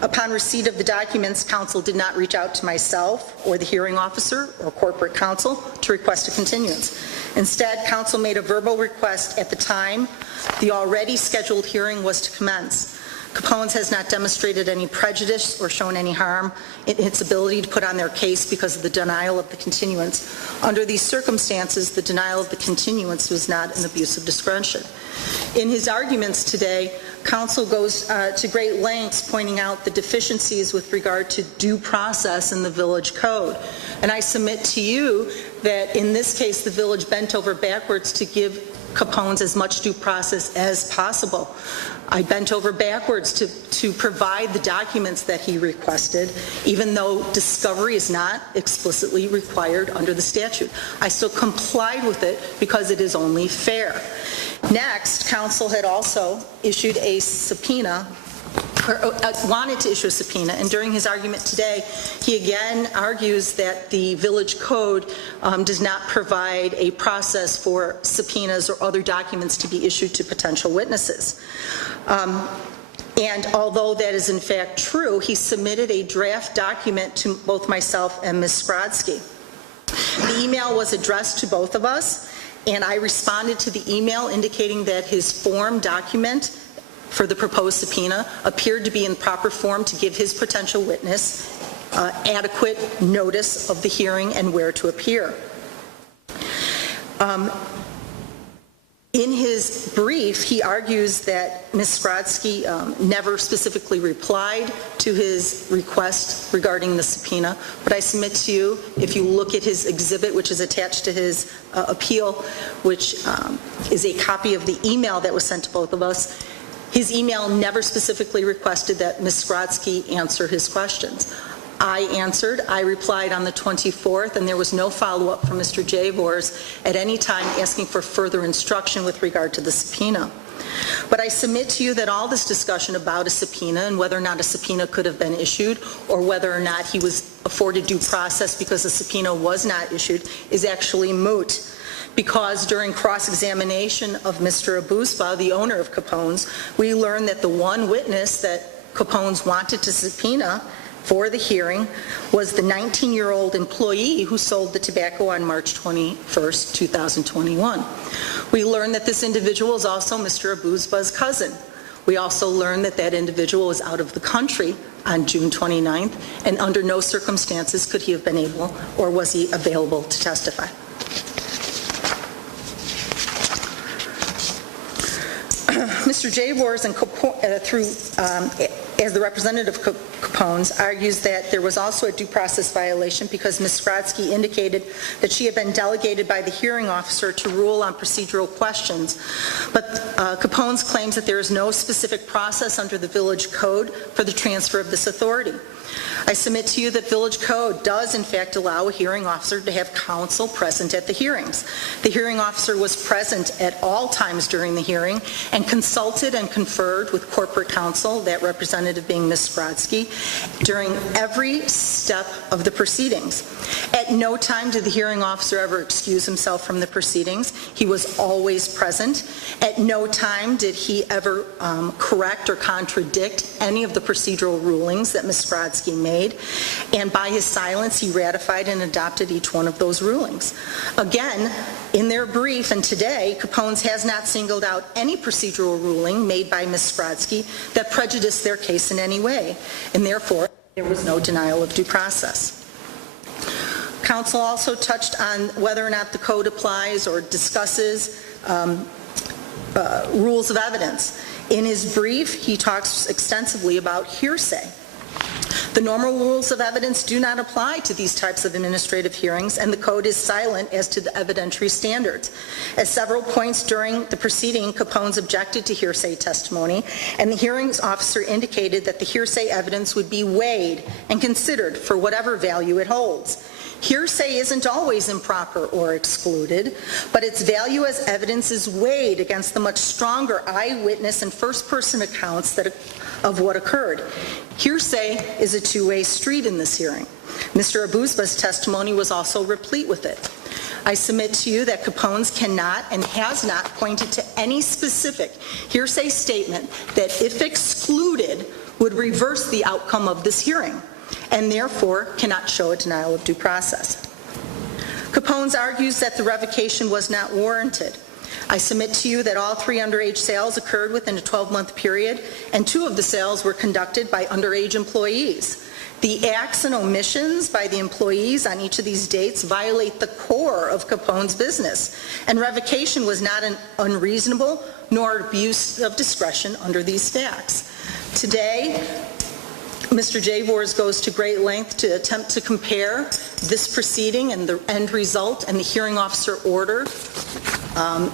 Upon receipt of the documents, counsel did not reach out to myself or the hearing officer or corporate counsel to request a continuance. Instead, counsel made a verbal request at the time the already scheduled hearing was to commence. Capone's has not demonstrated any prejudice or shown any harm in its ability to put on their case because of the denial of the continuance. Under these circumstances, the denial of the continuance was not an abuse of discretion. In his arguments today, counsel goes to great lengths pointing out the deficiencies with regard to due process in the village code. And I submit to you that in this case, the village bent over backwards to give Capone's as much due process as possible. I bent over backwards to provide the documents that he requested, even though discovery is not explicitly required under the statute. I still complied with it because it is only fair. Next, council had also issued a subpoena, or wanted to issue a subpoena, and during his argument today, he again argues that the village code does not provide a process for subpoenas or other documents to be issued to potential witnesses. And although that is in fact true, he submitted a draft document to both myself and Ms. Skrodsky. The email was addressed to both of us, and I responded to the email indicating that his form document for the proposed subpoena appeared to be in proper form to give his potential witness adequate notice of the hearing and where to appear. In his brief, he argues that Ms. Skrodsky never specifically replied to his request regarding the subpoena, but I submit to you, if you look at his exhibit, which is attached to his appeal, which is a copy of the email that was sent to both of us, his email never specifically requested that Ms. Skrodsky answer his questions. I answered, I replied on the 24th, and there was no follow-up from Mr. Javors at any time asking for further instruction with regard to the subpoena. But I submit to you that all this discussion about a subpoena and whether or not a subpoena could have been issued or whether or not he was afforded due process because the subpoena was not issued is actually moot. Because during cross-examination of Mr. Abusba, the owner of Capone's, we learned that the one witness that Capone's wanted to subpoena for the hearing was the 19-year-old employee who sold the tobacco on March 21st, 2021. We learned that this individual is also Mr. Abusba's cousin. We also learned that that individual was out of the country on June 29th, and under no circumstances could he have been able or was he available to testify. Mr. Javors, as the representative of Capone's, argues that there was also a due process violation because Ms. Skrodsky indicated that she had been delegated by the hearing officer to rule on procedural questions. But Capone's claims that there is no specific process under the village code for the transfer of this authority. I submit to you that village code does in fact allow a hearing officer to have counsel present at the hearings. The hearing officer was present at all times during the hearing and consulted and conferred with corporate counsel, that representative being Ms. Skrodsky, during every step of the proceedings. At no time did the hearing officer ever excuse himself from the proceedings. He was always present. At no time did he ever correct or contradict any of the procedural rulings that Ms. Skrodsky made. And by his silence, he ratified and adopted each one of those rulings. Again, in their brief and today, Capone's has not singled out any procedural ruling made by Ms. Skrodsky that prejudiced their case in any way, and therefore, there was no denial of due process. Council also touched on whether or not the code applies or discusses rules of evidence. In his brief, he talks extensively about hearsay. The normal rules of evidence do not apply to these types of administrative hearings, and the code is silent as to the evidentiary standards. At several points during the proceeding, Capone's objected to hearsay testimony, and the hearings officer indicated that the hearsay evidence would be weighed and considered for whatever value it holds. Hearsay isn't always improper or excluded, but its value as evidence is weighed against the much stronger eyewitness and first-person accounts of what occurred. Hearsay is a two-way street in this hearing. Mr. Abusba's testimony was also replete with it. I submit to you that Capone's cannot and has not pointed to any specific hearsay statement that, if excluded, would reverse the outcome of this hearing, and therefore cannot show a denial of due process. Capone's argues that the revocation was not warranted. I submit to you that all 3 underage sales occurred within a 12-month period, and 2 of the sales were conducted by underage employees. The acts and omissions by the employees on each of these dates violate the core of Capone's business, and revocation was not an unreasonable nor abuse of discretion under these facts. Today, Mr. Javors goes to great length to attempt to compare this proceeding and the end result and the hearing officer order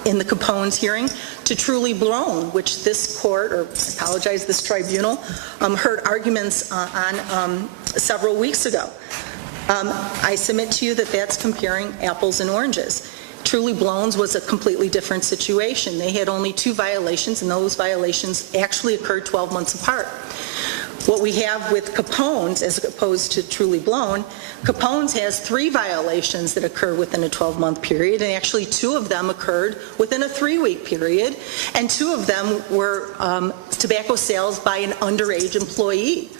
in the Capone's hearing to truly blown, which this court, or I apologize, this tribunal, heard arguments on several weeks ago. I submit to you that that's comparing apples and oranges. Truly Blown's was a completely different situation. They had only 2 violations, and those violations actually occurred 12 months apart. What we have with Capone's, as opposed to Truly Blown, Capone's has 3 violations that occur within a 12-month period, and actually 2 of them occurred within a 3-week period, and 2 of them were tobacco sales by an underage employee.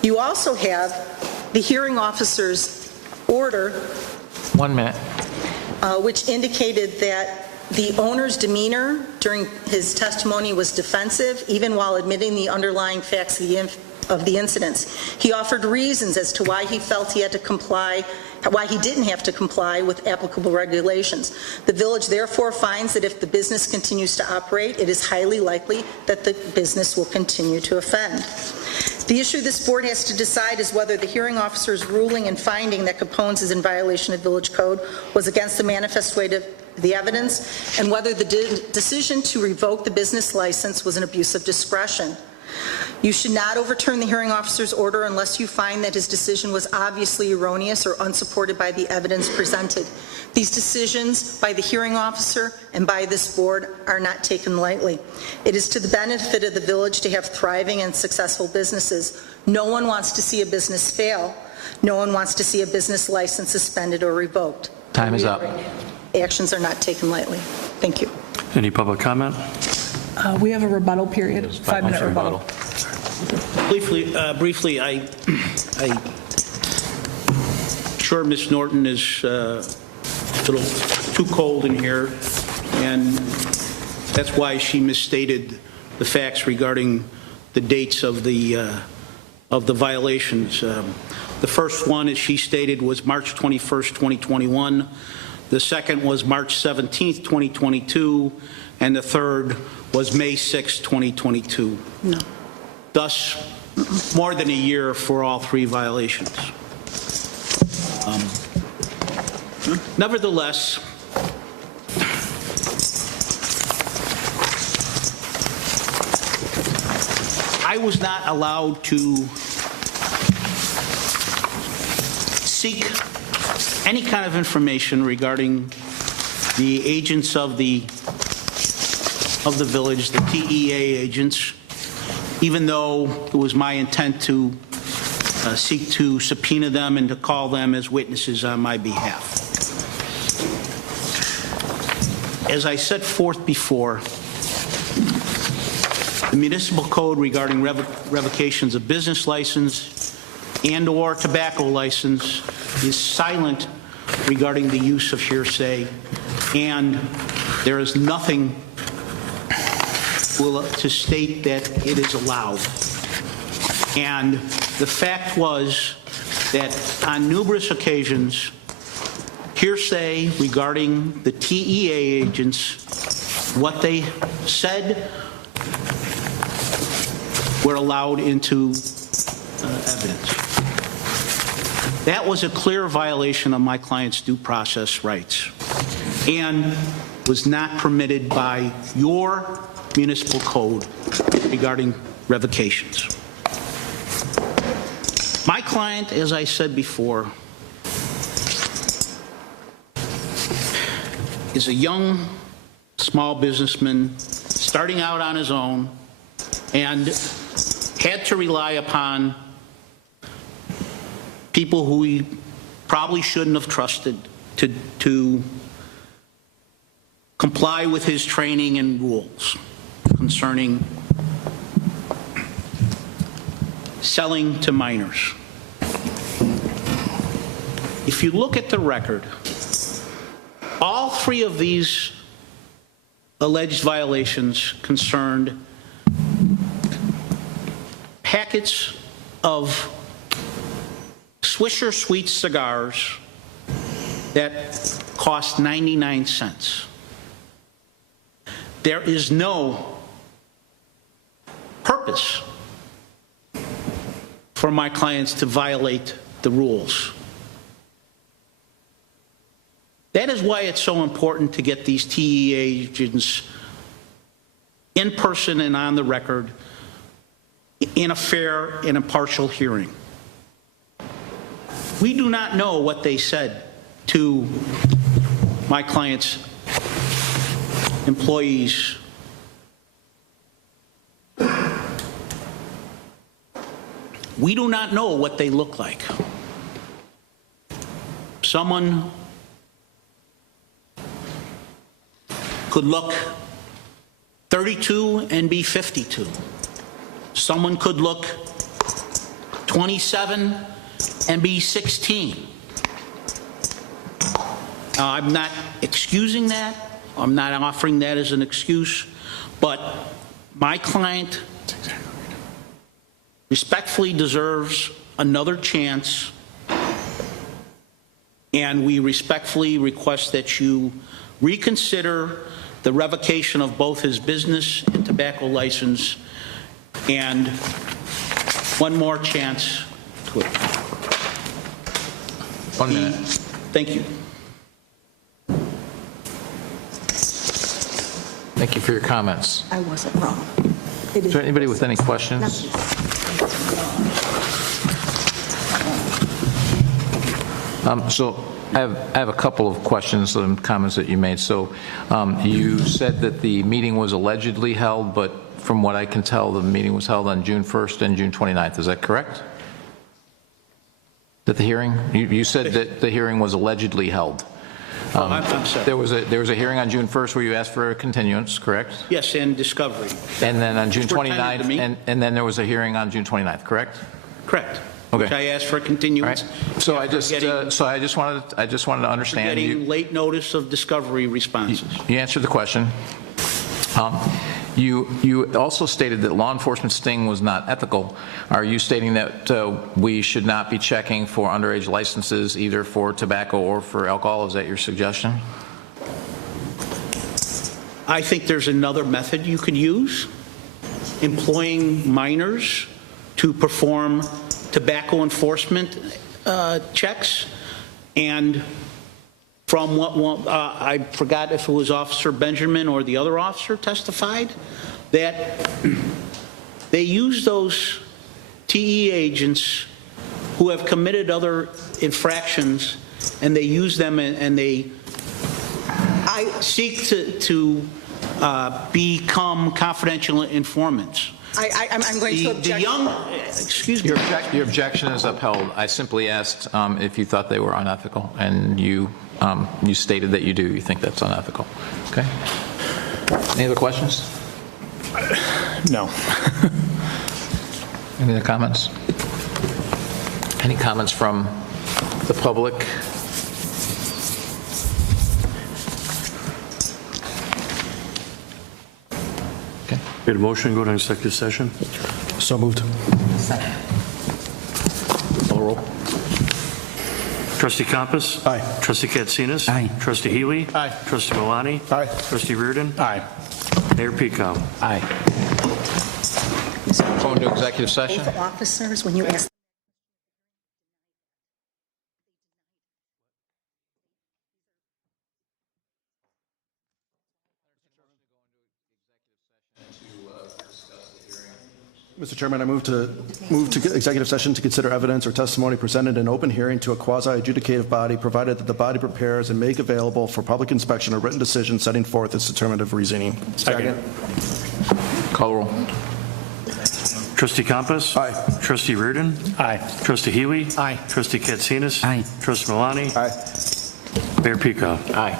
You also have the hearing officer's order. 1 minute. Which indicated that the owner's demeanor during his testimony was defensive, even while admitting the underlying facts of the incidents. He offered reasons as to why he felt he had to comply, why he didn't have to comply with applicable regulations. The village therefore finds that if the business continues to operate, it is highly likely that the business will continue to offend. The issue this board has to decide is whether the hearing officer's ruling and finding that Capone's is in violation of village code was against the manifest weight of the evidence, and whether the decision to revoke the business license was an abuse of discretion. You should not overturn the hearing officer's order unless you find that his decision was obviously erroneous or unsupported by the evidence presented. These decisions by the hearing officer and by this board are not taken lightly. It is to the benefit of the village to have thriving and successful businesses. No one wants to see a business fail. No one wants to see a business license suspended or revoked. Time is up. Actions are not taken lightly. Thank you. Any public comment? We have a rebuttal period, 5-minute rebuttal. Briefly, sure Ms. Norton is a little too cold in here, and that's why she misstated the facts regarding the dates of the violations. The first one, as she stated, was March 21st, 2021. The second was March 17th, 2022, and the third was May 6, 2022. No. Thus, more than a year for all 3 violations. Nevertheless, I was not allowed to seek any kind of information regarding the agents of the village, the TEA agents, even though it was my intent to seek to subpoena them and to call them as witnesses on my behalf. As I set forth before, the municipal code regarding revocations of business license and/or tobacco license is silent regarding the use of hearsay, and there is nothing to state that it is allowed. And the fact was that on numerous occasions, hearsay regarding the TEA agents, what they said, were allowed into evidence. That was a clear violation of my client's due process rights and was not permitted by your municipal code regarding revocations. My client, as I said before, is a young, small businessman starting out on his own and had to rely upon people who he probably shouldn't have trusted to comply with his training and rules concerning selling to minors. If you look at the record, all 3 of these alleged violations concerned packets of Swisher Sweet cigars that cost 99 cents. There is no purpose for my clients to violate the rules. That is why it's so important to get these TE agents in person and on the record in a fair and impartial hearing. We do not know what they said to my clients' employees. We do not know what they look like. Someone could look 32 and be 52. Someone could look 27 and be 16. I'm not excusing that. I'm not offering that as an excuse, but my client respectfully deserves another chance, and we respectfully request that you reconsider the revocation of both his business and tobacco license and one more chance to it. 1 minute. Thank you. Thank you for your comments. I wasn't wrong. Is there anybody with any questions? So I have a couple of questions and comments that you made. So you said that the meeting was allegedly held, but from what I can tell, the meeting was held on June 1st and June 29th. Is that correct? That the hearing? You said that the hearing was allegedly held. I'm sorry. There was a hearing on June 1st where you asked for a continuance, correct? Yes, and discovery. And then on June Pretended to 29th, me. and then there was a hearing on June 29th, correct? Correct. Okay. Which I asked for a continuance. All right. So I just wanted to understand. Getting late notice of discovery responses. You answered the question. You also stated that law enforcement sting was not ethical. Are you stating that we should not be checking for underage licenses either for tobacco or for alcohol? Is that your suggestion? I think there's another method you could use, employing minors to perform tobacco enforcement checks. And from what I forgot if it was Officer Benjamin or the other officer testified, that they use those TE agents who have committed other infractions, and they use them and they seek to become confidential informants. I'm going to object. Excuse me. Your objection is upheld. I simply asked if you thought they were unethical, and you stated that you do. You think that's unethical. Okay. Any other questions? No. Any other comments? Any comments from the public? Okay. We had a motion to go to executive session. So moved. Call roll. Trustee Compass? Aye. Trustee Katsinas? Aye. Trustee Healy? Aye. Trustee Milani? Aye. Trustee Reardon? Aye. Mayor Peacock? Aye. Going to executive session. Both officers, when you ask Mr. Chairman, I move to executive session to consider evidence or testimony presented in open hearing to a quasi-adjudicative body, provided that the body prepares and make available for public inspection a written decision setting forth its determinative reasoning. Second. Call roll. Trustee Compass? Aye. Trustee Reardon? Aye. Trustee Healy? Aye. Trustee Katsinas? Aye. Trustee Milani? Aye. Mayor Peacock? Aye.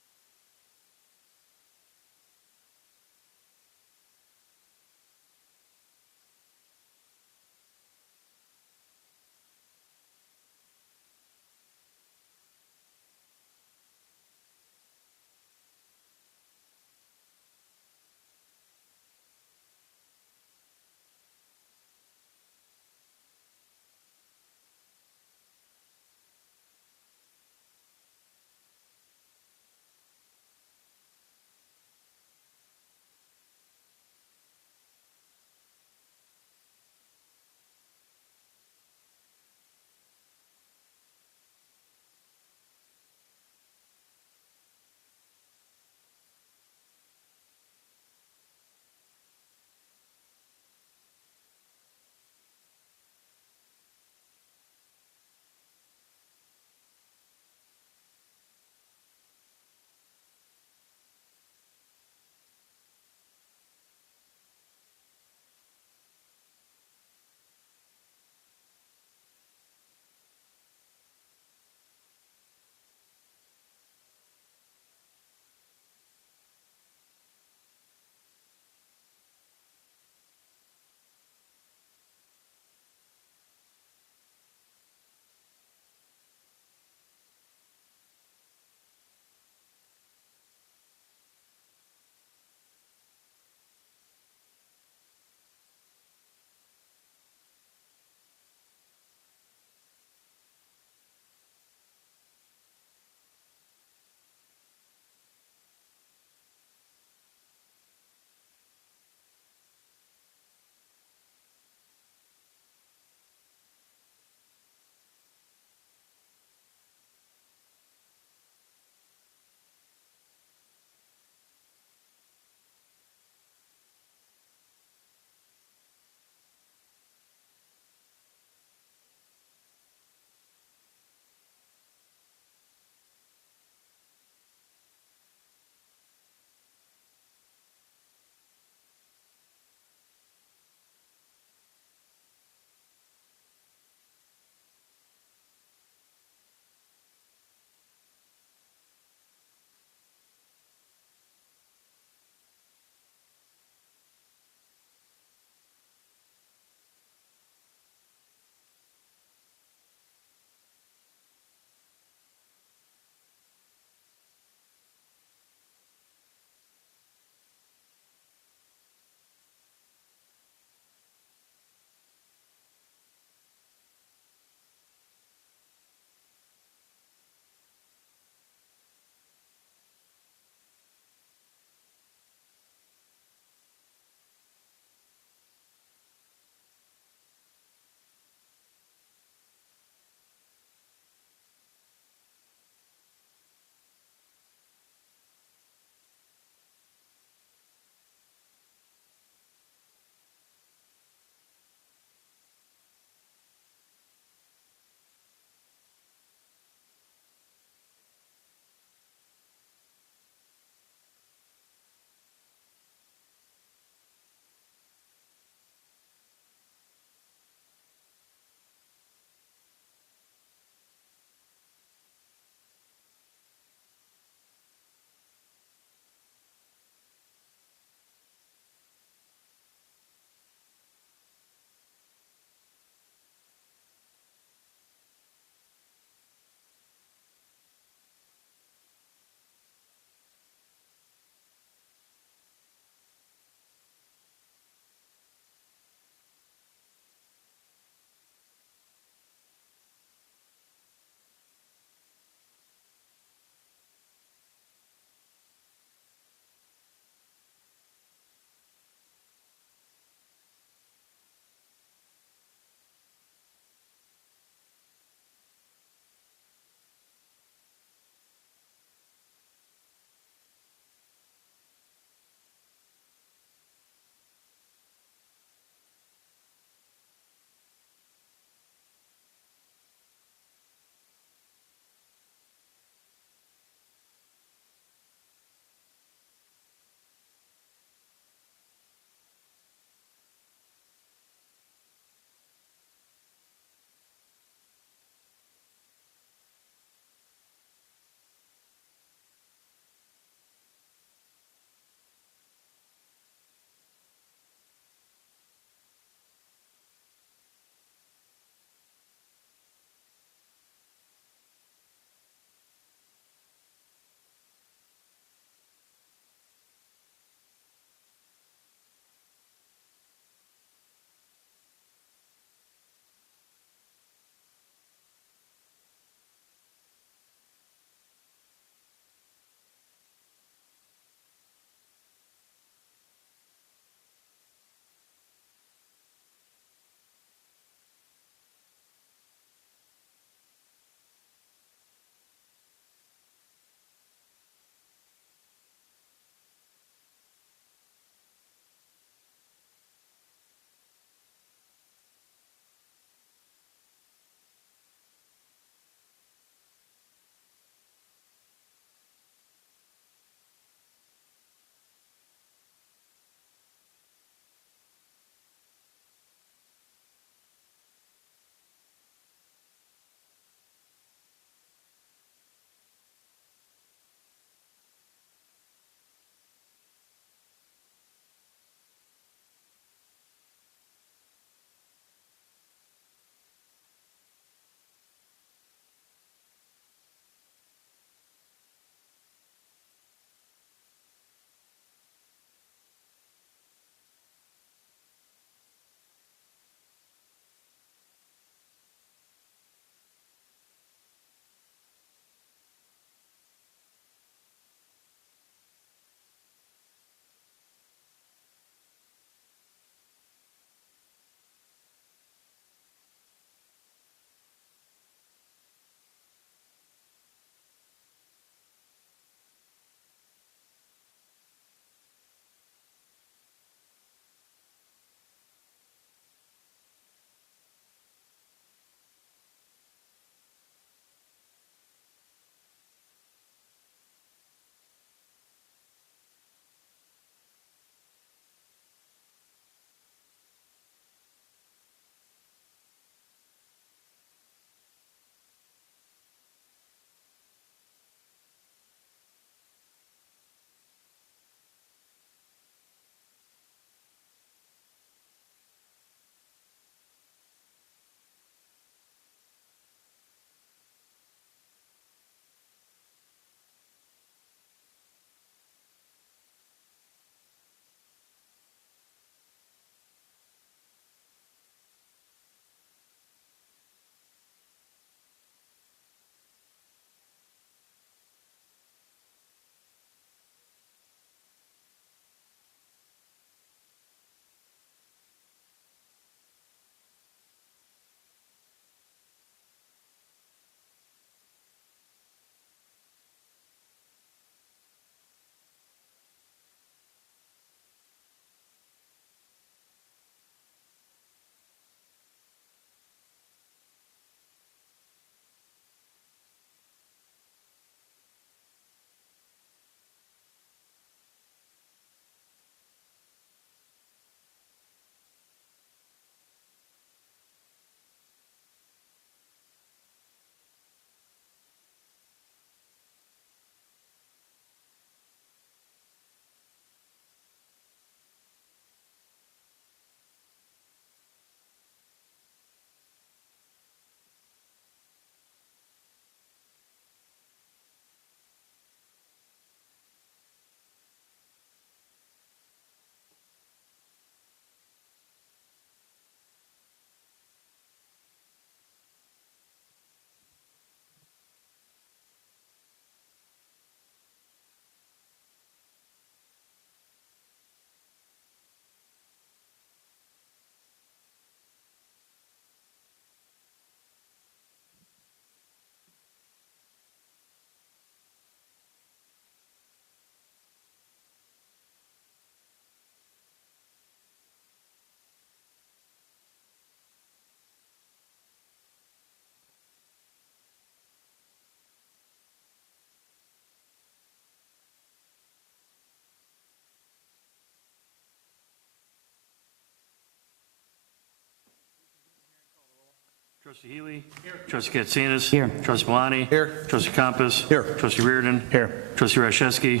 Trustee Healy. Here. Trustee Katsinas. Here. Trustee Malani. Here. Trustee Compass. Here. Trustee Reardon. Here. Trustee Rashevsky.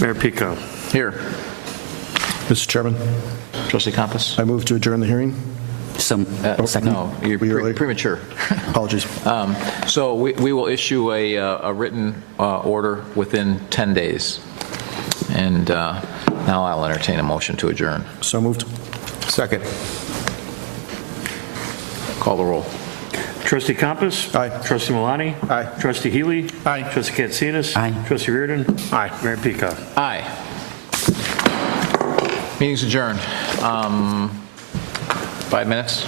Mayor Pico. Here. Mr. Chairman, Trustee Compass? I move to adjourn the hearing. Second. No, you're Were you early? premature. Apologies. So we will issue a written order within 10 days. And now I'll entertain a motion to adjourn. So moved. Second. Call the roll. Trustee Compass. Aye. Trustee Malani. Aye. Trustee Healy. Aye. Trustee Katsinas. Aye. Trustee Reardon. Aye. Mayor Pico. Aye. Meeting's adjourned. 5 minutes.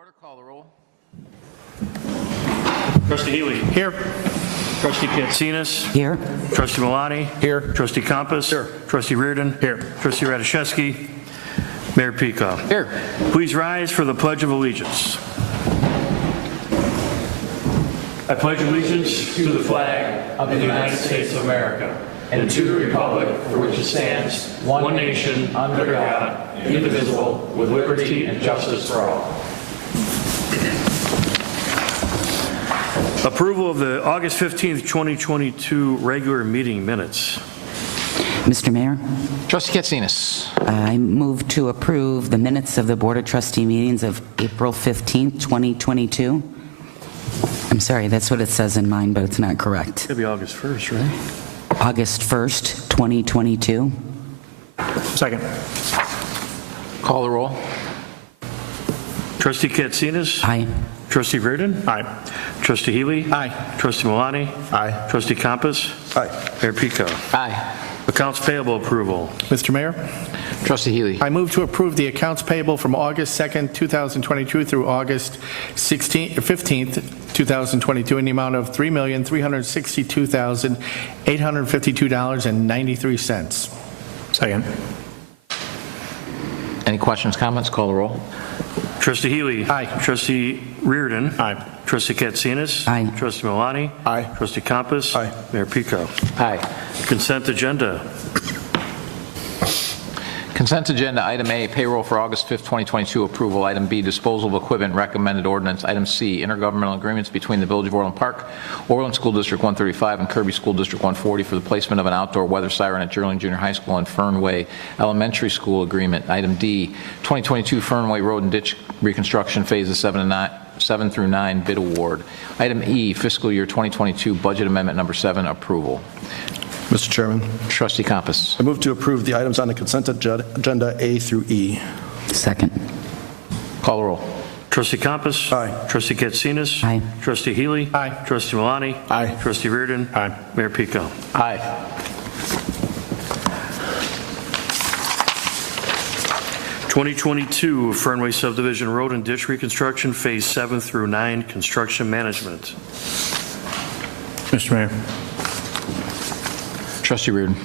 order, call the roll. Trustee Healy. Here. Trustee Katsinas. Here. Trustee Malani. Here. Trustee Compass. Here. Trustee Reardon. Here. Trustee Radiszewski. Mayor Pico. Here. Please rise for the Pledge of Allegiance. I pledge allegiance to the flag of the United States of America and to the republic for which it stands, one nation, under God, indivisible, with liberty and justice for all. Approval of the August 15th, 2022 regular meeting minutes. Mr. Mayor, Trustee Katsinas. I move to approve the minutes of the Board of Trustee meetings of April 15th, 2022. I'm sorry, that's what it says in mine, but it's not correct. It'll be August 1st, right? August 1st, 2022. Second. Call the roll. Trustee Katsinas. Aye. Trustee Reardon. Aye. Trustee Healy. Aye. Trustee Malani. Aye. Trustee Compass. Aye. Mayor Pico. Aye. Accounts payable approval. Mr. Mayor, Trustee Healy. I move to approve the accounts payable from August 2nd, 2022 through August 15th, 2022 in the amount of $3,362,852.93. Second. Any questions, comments? Call the roll. Trustee Healy. Aye. Trustee Reardon. Aye. Trustee Katsinas. Aye. Trustee Malani. Aye. Trustee Compass. Aye. Mayor Pico. Aye. Consent agenda. Consent agenda, item A, payroll for August 5th, 2022, approval. Item B, disposal of equipment, recommended ordinance. Item C, intergovernmental agreements between the Village of Orland Park, Orland School District 135, and Kirby School District 140 for the placement of an outdoor weather siren at Gerling Junior High School and Fernway Elementary School agreement. Item D, 2022 Fernway Road and Ditch reconstruction phases 7 through 9 bid award. Item E, fiscal year 2022 budget amendment number 7, approval. Mr. Chairman, Trustee Compass. I move to approve the items on the consent agenda A through E. Second. Call the roll. Trustee Compass. Aye. Trustee Katsinas. Aye. Trustee Healy. Aye. Trustee Malani. Aye. Trustee Reardon. Aye. Mayor Pico. Aye. (2022) Fernway Subdivision Road and Ditch Reconstruction Phase 7 through 9 Construction Management. Mr. Mayor, Trustee Reardon.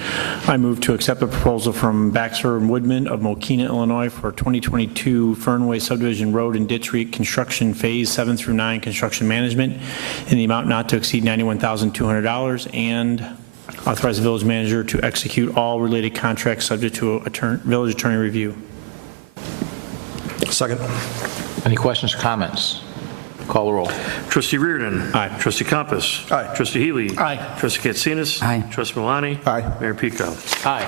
I move to accept a proposal from Baxter and Woodman of Mokina, Illinois for 2022 Fernway Subdivision Road and Ditch Reconstruction Phase 7 through 9 Construction Management in the amount not to exceed $91,200 and authorize the village manager to execute all related contracts subject to a village attorney review. Second. Any questions or comments? Call the roll. Trustee Reardon. Aye. Trustee Compass. Aye. Trustee Healy. Aye. Trustee Katsinas. Aye. Trustee Malani. Aye. Mayor Pico. Aye.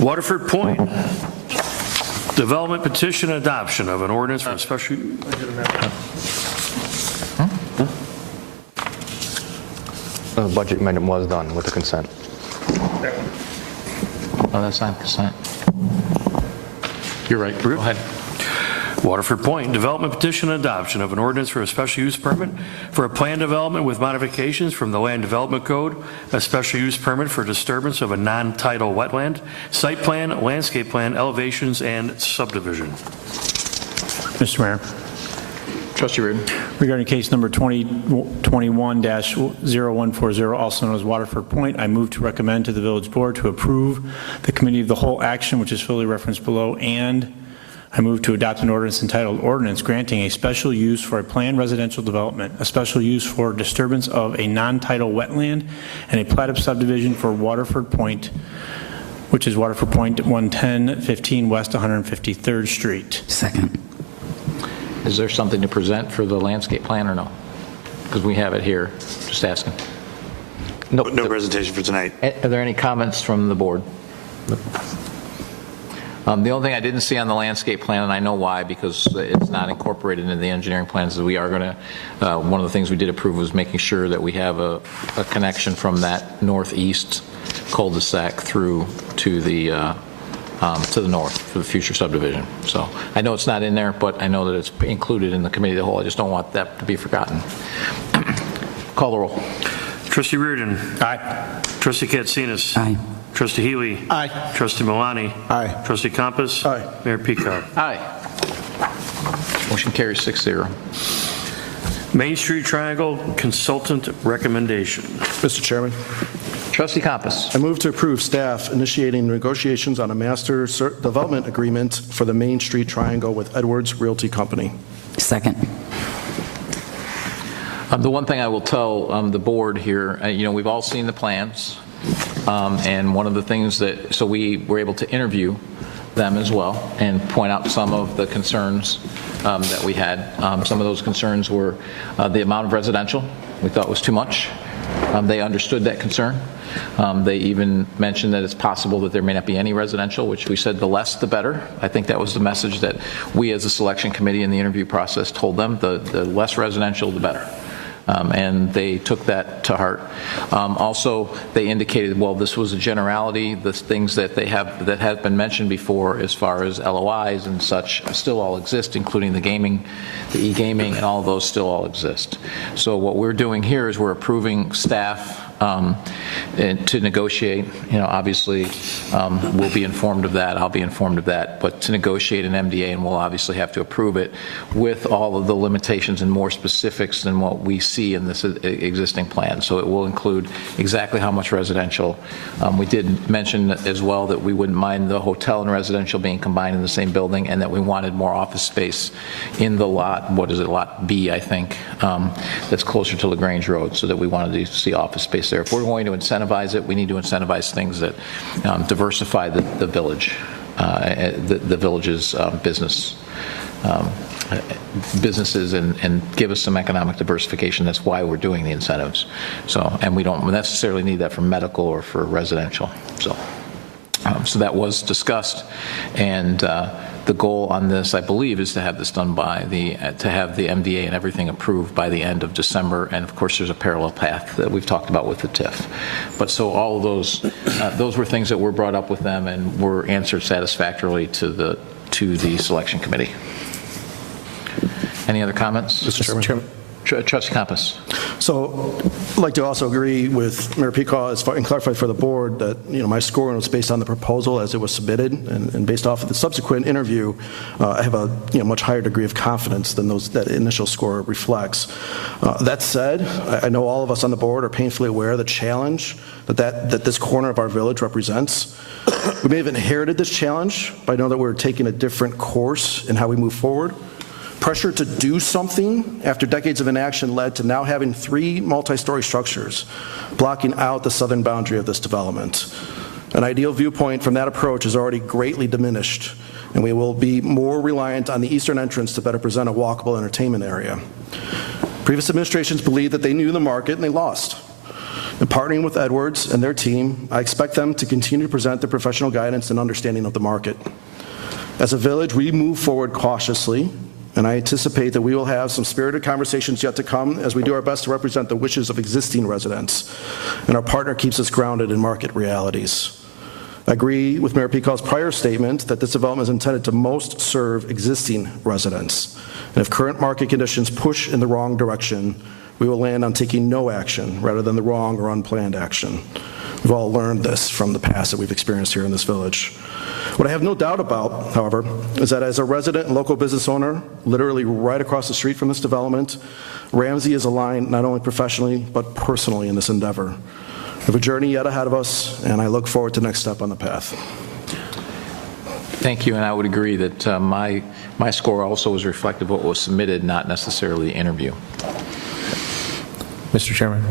Waterford Point. Development petition adoption of an ordinance for a special. The budget amendment was done with the consent. Oh, that's not consent. You're right. Go ahead. Waterford Point, development petition adoption of an ordinance for a special use permit for a plan development with modifications from the Land Development Code, a special use permit for disturbance of a non-tidal wetland, site plan, landscape plan, elevations, and subdivision. Mr. Mayor. Trustee Reardon. Regarding case number 2021-0140, also known as Waterford Point, I move to recommend to the village board to approve the committee of the whole action, which is fully referenced below, and I move to adopt an ordinance entitled Ordinance Granting a Special Use for a Planned Residential Development, a Special Use for Disturbance of a Non-Tidal Wetland, and a Plat of Subdivision for Waterford Point, which is Waterford Point 110-15 West 153rd Street. Second. Is there something to present for the landscape plan or no? Because we have it here. Just asking. No presentation for tonight. Are there any comments from the board? The only thing I didn't see on the landscape plan, and I know why, because it's not incorporated into the engineering plans, is we are going to, one of the things we did approve was making sure that we have a connection from that northeast cul-de-sac through to the north for the future subdivision. So I know it's not in there, but I know that it's included in the committee of the whole. I just don't want that to be forgotten. Call the roll. Trustee Reardon. Aye. Trustee Katsinas. Aye. Trustee Healy. Aye. Trustee Malani. Aye. Trustee Compass. Aye. Mayor Peacock. Aye. Motion carries 6-0. Main Street Triangle Consultant Recommendation. Mr. Chairman, Trustee Compass. I move to approve staff initiating negotiations on a master development agreement for the Main Street Triangle with Edwards Realty Company. Second. The one thing I will tell the board here, we've all seen the plans, and one of the things so we were able to interview them as well and point out some of the concerns that we had. Some of those concerns were the amount of residential we thought was too much. They understood that concern. They even mentioned that it's possible that there may not be any residential, which we said the less the better. I think that was the message that we as a selection committee in the interview process told them, the less residential, the better. And they took that to heart. Also, they indicated, well, this was a generality. The things that have been mentioned before as far as LOIs and such still all exist, including the gaming, the e-gaming, and all of those still all exist. So what we're doing here is we're approving staff to negotiate. Obviously, we'll be informed of that. I'll be informed of that. But to negotiate an MDA, and we'll obviously have to approve it with all of the limitations and more specifics than what we see in this existing plan. So it will include exactly how much residential. We did mention as well that we wouldn't mind the hotel and residential being combined in the same building, and that we wanted more office space in the lot. What is it? Lot B, I think. That's closer to LaGrange Road, so that we wanted to see office space there. If we're going to incentivize it, we need to incentivize things that diversify the village, the village's businesses and give us some economic diversification. That's why we're doing the incentives. So, and we don't necessarily need that for medical or for residential. So that was discussed, and the goal on this, I believe, is to have this done to have the MDA and everything approved by the end of December. And of course, there's a parallel path that we've talked about with the TIF. But so all of those were things that were brought up with them and were answered satisfactorily to the selection committee. Any other comments? Mr. Chairman. Trustee Compass. So I'd like to also agree with Mayor Peacock and clarify for the board that my scoring was based on the proposal as it was submitted, and based off of the subsequent interview, I have a much higher degree of confidence than that initial score reflects. That said, I know all of us on the board are painfully aware of the challenge that this corner of our village represents. We may have inherited this challenge, but I know that we're taking a different course in how we move forward. Pressure to do something after decades of inaction led to now having 3 multi-story structures blocking out the southern boundary of this development. An ideal viewpoint from that approach is already greatly diminished, and we will be more reliant on the eastern entrance to better present a walkable entertainment area. Previous administrations believed that they knew the market and they lost. In partnering with Edwards and their team, I expect them to continue to present their professional guidance and understanding of the market. As a village, we move forward cautiously, and I anticipate that we will have some spirited conversations yet to come as we do our best to represent the wishes of existing residents, and our partner keeps us grounded in market realities. I agree with Mayor Peacock's prior statement that this development is intended to most serve existing residents. And if current market conditions push in the wrong direction, we will land on taking no action rather than the wrong or unplanned action. We've all learned this from the past that we've experienced here in this village. What I have no doubt about, however, is that as a resident and local business owner, literally right across the street from this development, Ramsey is aligned not only professionally, but personally in this endeavor. We have a journey yet ahead of us, and I look forward to the next step on the path. Thank you, and I would agree that my score also was reflective of what was submitted, not necessarily the interview. Mr. Chairman.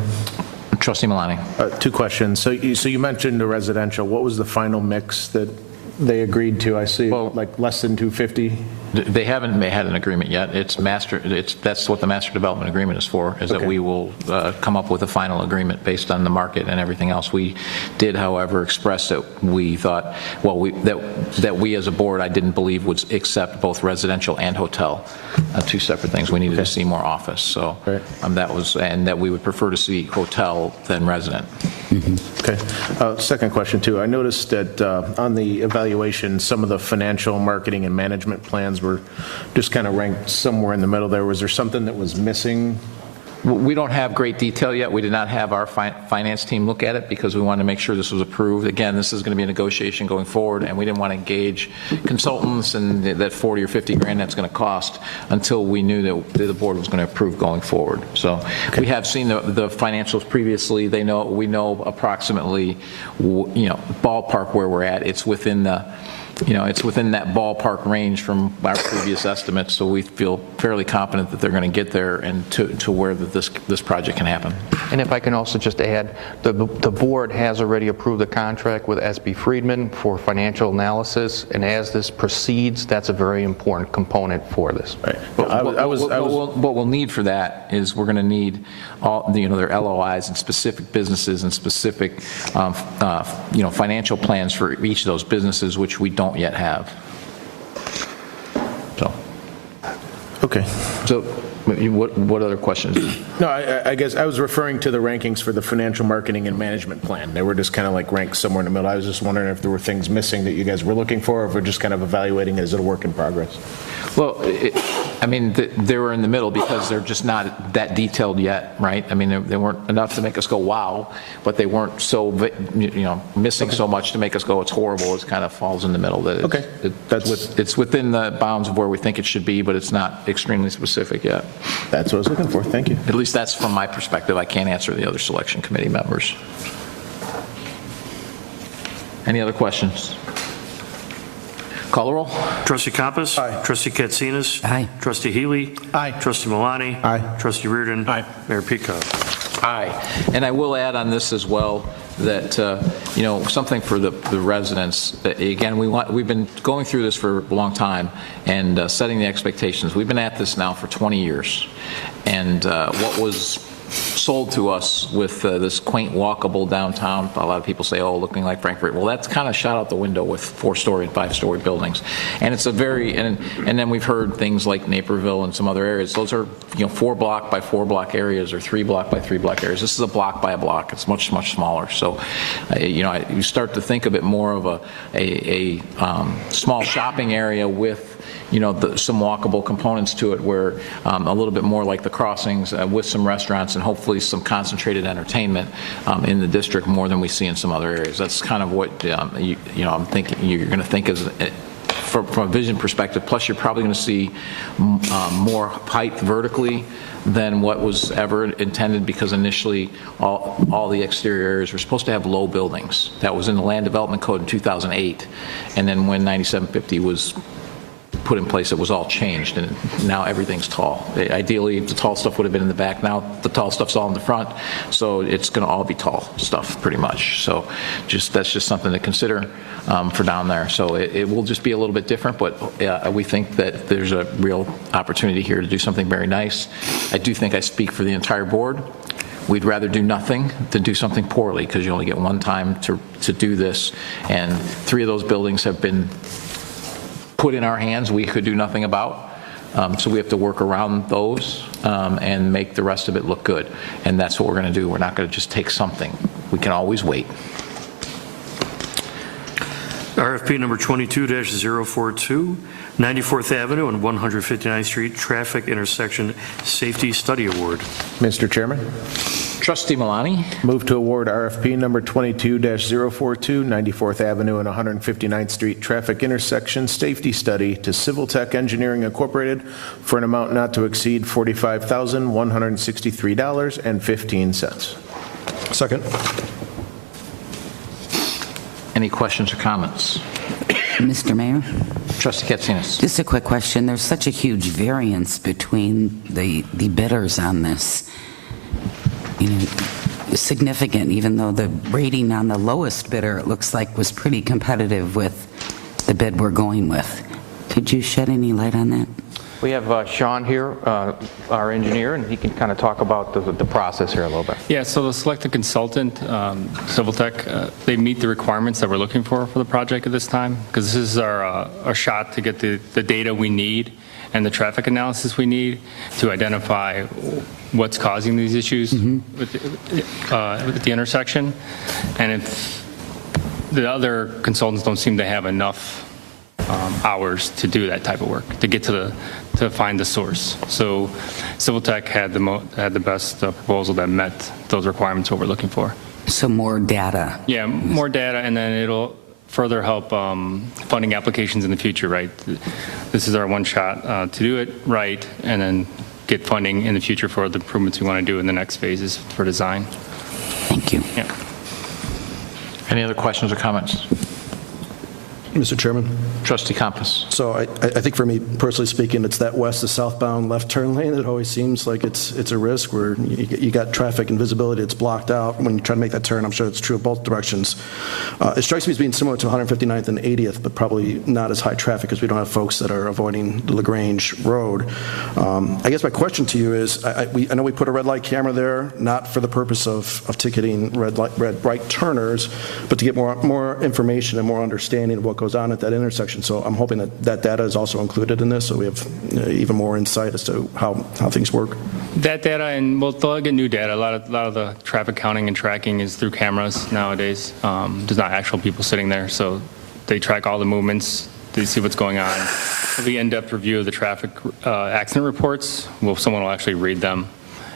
Trustee Malani. 2 questions. So you mentioned the residential. What was the final mix that they agreed to? I see, like less than 250. They haven't had an agreement yet. That's what the master development agreement is for, is that we will come up with a final agreement based on the market and everything else. We did, however, express that we thought, that we as a board, I didn't believe would accept both residential and hotel, 2 separate things. We needed to see more office. So and that we would prefer to see hotel than resident. Okay. Second question too. I noticed that on the evaluation, some of the financial, marketing, and management plans were just kind of ranked somewhere in the middle there. Was there something that was missing We don't have great detail yet. We did not have our finance team look at it because we wanted to make sure this was approved. Again, this is going to be a negotiation going forward, and we didn't want to engage consultants and that 40 or 50 grand that's going to cost until we knew that the board was going to approve going forward. So we have seen the financials previously. We know approximately, ballpark where we're at. It's within the it's within that ballpark range from our previous estimates, so we feel fairly confident that they're going to get there and to where this project can happen. And if I can also just add, the board has already approved a contract with SB Friedman for financial analysis, and as this proceeds, that's a very important component for this. Right. What we'll need for that is we're going to need all their LOIs and specific businesses and specific financial plans for each of those businesses, which we don't yet have. So. Okay. So what other questions? No, I guess I was referring to the rankings for the financial marketing and management plan. They were just kind of like ranked somewhere in the middle. I was just wondering if there were things missing that you guys were looking for, or if we're just kind of evaluating it as a work in progress. Well, they were in the middle because they're just not that detailed yet, right? I mean, they weren't enough to make us go, wow, but they weren't so, missing so much to make us go, it's horrible. It kind of falls in the middle. It's within the bounds of where we think it should be, but it's not extremely specific yet. That's what I was looking for. Thank you. At least that's from my perspective. I can't answer the other selection committee members. Any other questions? Call the roll. Trustee Compass? Aye. Trustee Katsinas? Aye. Trustee Healy? Aye. Trustee Malani? Aye. Trustee Reardon? Aye. Mayor Pico? Aye. And I will add on this as well that, something for the residents. That, again, we've been going through this for a long time and setting the expectations. We've been at this now for 20 years. And what was sold to us with this quaint walkable downtown, a lot of people say, oh, looking like Frankfurt. Well, that's kind of shot out the window with 4-story and 5-story buildings. And it's a very, and then we've heard things like Naperville and some other areas. Those are 4-block by 4-block areas or 3-block by 3-block areas. This is a block by a block. It's much, much smaller. So, you start to think of it more of a small shopping area with some walkable components to it, where a little bit more like the Crossings with some restaurants and hopefully some concentrated entertainment in the district more than we see in some other areas. That's kind of what I'm thinking you're going to think as from a vision perspective. Plus, you're probably going to see more height vertically than what was ever intended, because initially all the exterior areas were supposed to have low buildings. That was in the Land Development Code in 2008, and then when 9750 was put in place, it was all changed, and now everything's tall. Ideally, the tall stuff would have been in the back. Now the tall stuff's all in the front, so it's going to all be tall stuff pretty much. So that's just something to consider for down there. So it will just be a little bit different, but we think that there's a real opportunity here to do something very nice. I do think I speak for the entire board. We'd rather do nothing than do something poorly, because you only get one time to do this, and 3 of those buildings have been put in our hands we could do nothing about. So we have to work around those and make the rest of it look good. And that's what we're going to do. We're not going to just take something. We can always wait. RFP number 22-042, 94th Avenue and 159th Street Traffic Intersection Safety Study Award. Mr. Chairman. Trustee Malani. Move to award RFP number 22-042, 94th Avenue and 159th Street Traffic Intersection Safety Study to Civil Tech Engineering Incorporated for an amount not to exceed $45,163.15. Second. Any questions or comments? Mr. Mayor? Trustee Katsinas. Just a quick question. There's such a huge variance between the bidders on this. Significant, even though the rating on the lowest bidder, it looks like, was pretty competitive with the bid we're going with. Could you shed any light on that? We have Sean here, our engineer, and he can kind of talk about the process here a little bit. Yeah, so the selected consultant, Civil Tech, they meet the requirements that we're looking for the project at this time, because this is our shot to get the data we need and the traffic analysis we need to identify what's causing these issues with the intersection. And if the other consultants don't seem to have enough hours to do that type of work, to get to find the source. So Civil Tech had the best proposal that met those requirements, what we're looking for. So more data. Yeah, more data, and then it'll further help funding applications in the future, right? This is our one shot to do it right, and then get funding in the future for the improvements we want to do in the next phases for design. Thank you. Yeah. Any other questions or comments? Mr. Chairman. Trustee Compass. So I think for me, personally speaking, it's that west to southbound left turn lane that always seems like it's a risk where you got traffic and visibility that's blocked out when you try to make that turn. I'm sure it's true of both directions. It strikes me as being similar to 159th and 80th, but probably not as high traffic because we don't have folks that are avoiding the LaGrange Road. I guess my question to you is, I know we put a red light camera there, not for the purpose of ticketing red right turners, but to get more information and more understanding of what goes on at that intersection. So I'm hoping that data is also included in this, so we have even more insight as to how things work. That data, and they'll get new data. A lot of the traffic counting and tracking is through cameras nowadays. There's not actual people sitting there, so they track all the movements. They see what's going on. There'll be in-depth review of the traffic accident reports. Someone will actually read them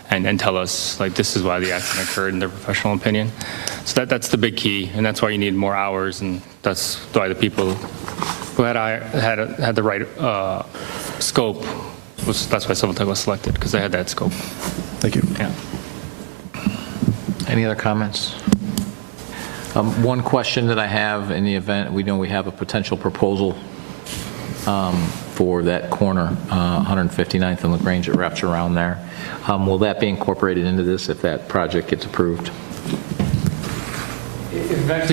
and tell us, like, this is why the accident occurred in their professional opinion. So that's the big key, and that's why you need more hours, and that's why the people who had the right scope, that's why Civil Tech was selected, because they had that scope. Thank you. Yeah. Any other comments? One question that I have in the event, we know we have a potential proposal for that corner, 159th and LaGrange, it wraps around there. Will that be incorporated into this if that project gets approved? If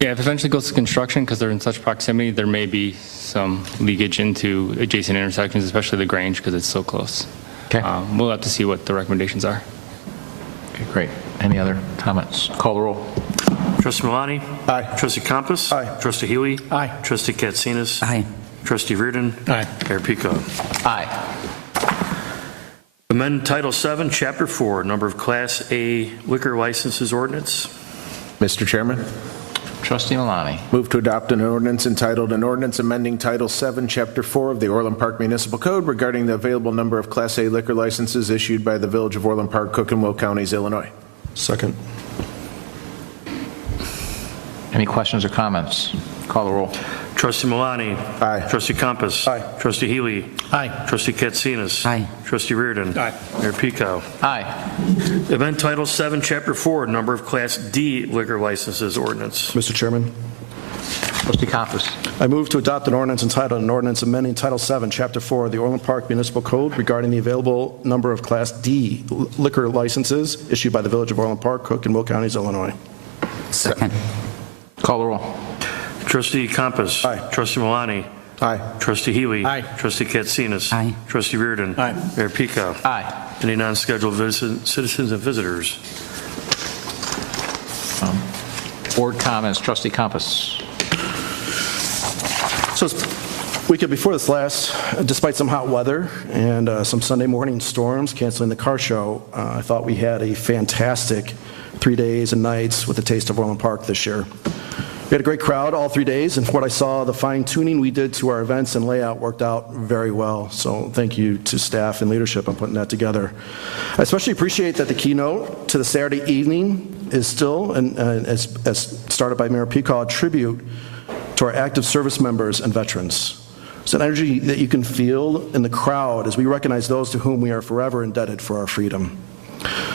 it eventually goes to construction, because they're in such proximity, there may be some leakage into adjacent intersections, especially the Grange, because it's so close. Okay. We'll have to see what the recommendations are. Okay, great. Any other comments? Call the roll. Trustee Milani? Aye. Trustee Compass? Aye. Trustee Healy? Aye. Trustee Katsinas? Aye. Trustee Reardon? Aye. Mayor Pico? Aye. Amend Title VII, Chapter 4, number of Class A liquor licenses ordinance. Mr. Chairman. Trustee Milani. Move to adopt an ordinance entitled An Ordinance Amending Title VII, Chapter 4 of the Orland Park Municipal Code regarding the available number of Class A liquor licenses issued by the Village of Orland Park, Cook and Will Counties, Illinois. Second. Any questions or comments? Call the roll. Trustee Milani? Aye. Trustee Compass? Aye. Trustee Healy? Aye. Trustee Katsinas? Aye. Trustee Reardon? Aye. Mayor Pico? Aye. Amend Title VII, Chapter 4, number of Class D liquor licenses ordinance. Mr. Chairman. Trustee Compass. I move to adopt an ordinance entitled An Ordinance Amending Title VII, Chapter 4 of the Orland Park Municipal Code regarding the available number of Class D liquor licenses issued by the Village of Orland Park, Cook and Will Counties, Illinois. Second. Call the roll. Trustee Compass? Aye. Trustee Milani? Aye. Trustee Healy? Aye. Trustee Katsinas? Aye. Trustee Reardon? Aye. Mayor Pico? Aye. Any non-scheduled citizens and visitors? Board comments. Trustee Compass. So it's weekend before this last, despite some hot weather and some Sunday morning storms canceling the car show, I thought we had a fantastic 3 days and nights with the Taste of Orland Park this year. We had a great crowd all 3 days, and from what I saw, the fine-tuning we did to our events and layout worked out very well. So thank you to staff and leadership on putting that together. I especially appreciate that the keynote to the Saturday evening is still, and as started by Mayor Pico, a tribute to our active service members and veterans. It's an energy that you can feel in the crowd as we recognize those to whom we are forever indebted for our freedom.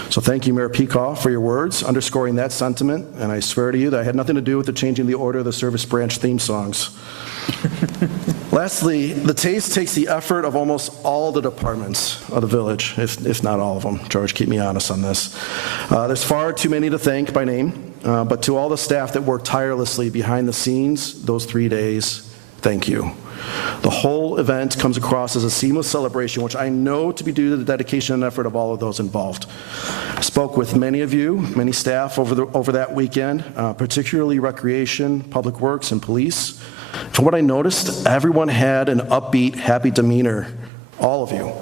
So thank you, Mayor Pekoff, for your words, underscoring that sentiment, and I swear to you that I had nothing to do with the changing the order of the service branch theme songs. Lastly, the Taste takes the effort of almost all the departments of the village, if not all of them. George, keep me honest on this. There's far too many to thank by name, but to all the staff that worked tirelessly behind the scenes those 3 days, thank you. The whole event comes across as a seamless celebration, which I know to be due to the dedication and effort of all of those involved. I spoke with many of you, many staff over that weekend, particularly Recreation, Public Works, and Police. From what I noticed, everyone had an upbeat, happy demeanor, all of you.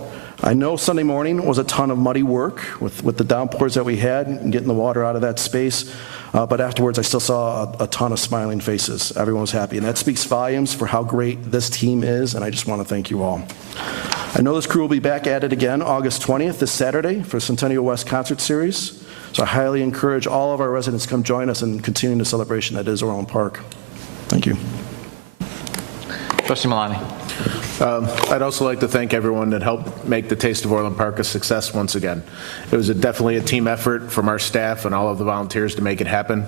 I know Sunday morning was a ton of muddy work with the downpours that we had and getting the water out of that space, but afterwards I still saw a ton of smiling faces. Everyone was happy, and that speaks volumes for how great this team is, and I just want to thank you all. I know this crew will be back at it again August 20th, this Saturday, for Centennial West Concert Series, so I highly encourage all of our residents to come join us in continuing the celebration that is Orland Park. Thank you. Trustee Malani. I'd also like to thank everyone that helped make the Taste of Orland Park a success once again. It was definitely a team effort from our staff and all of the volunteers to make it happen.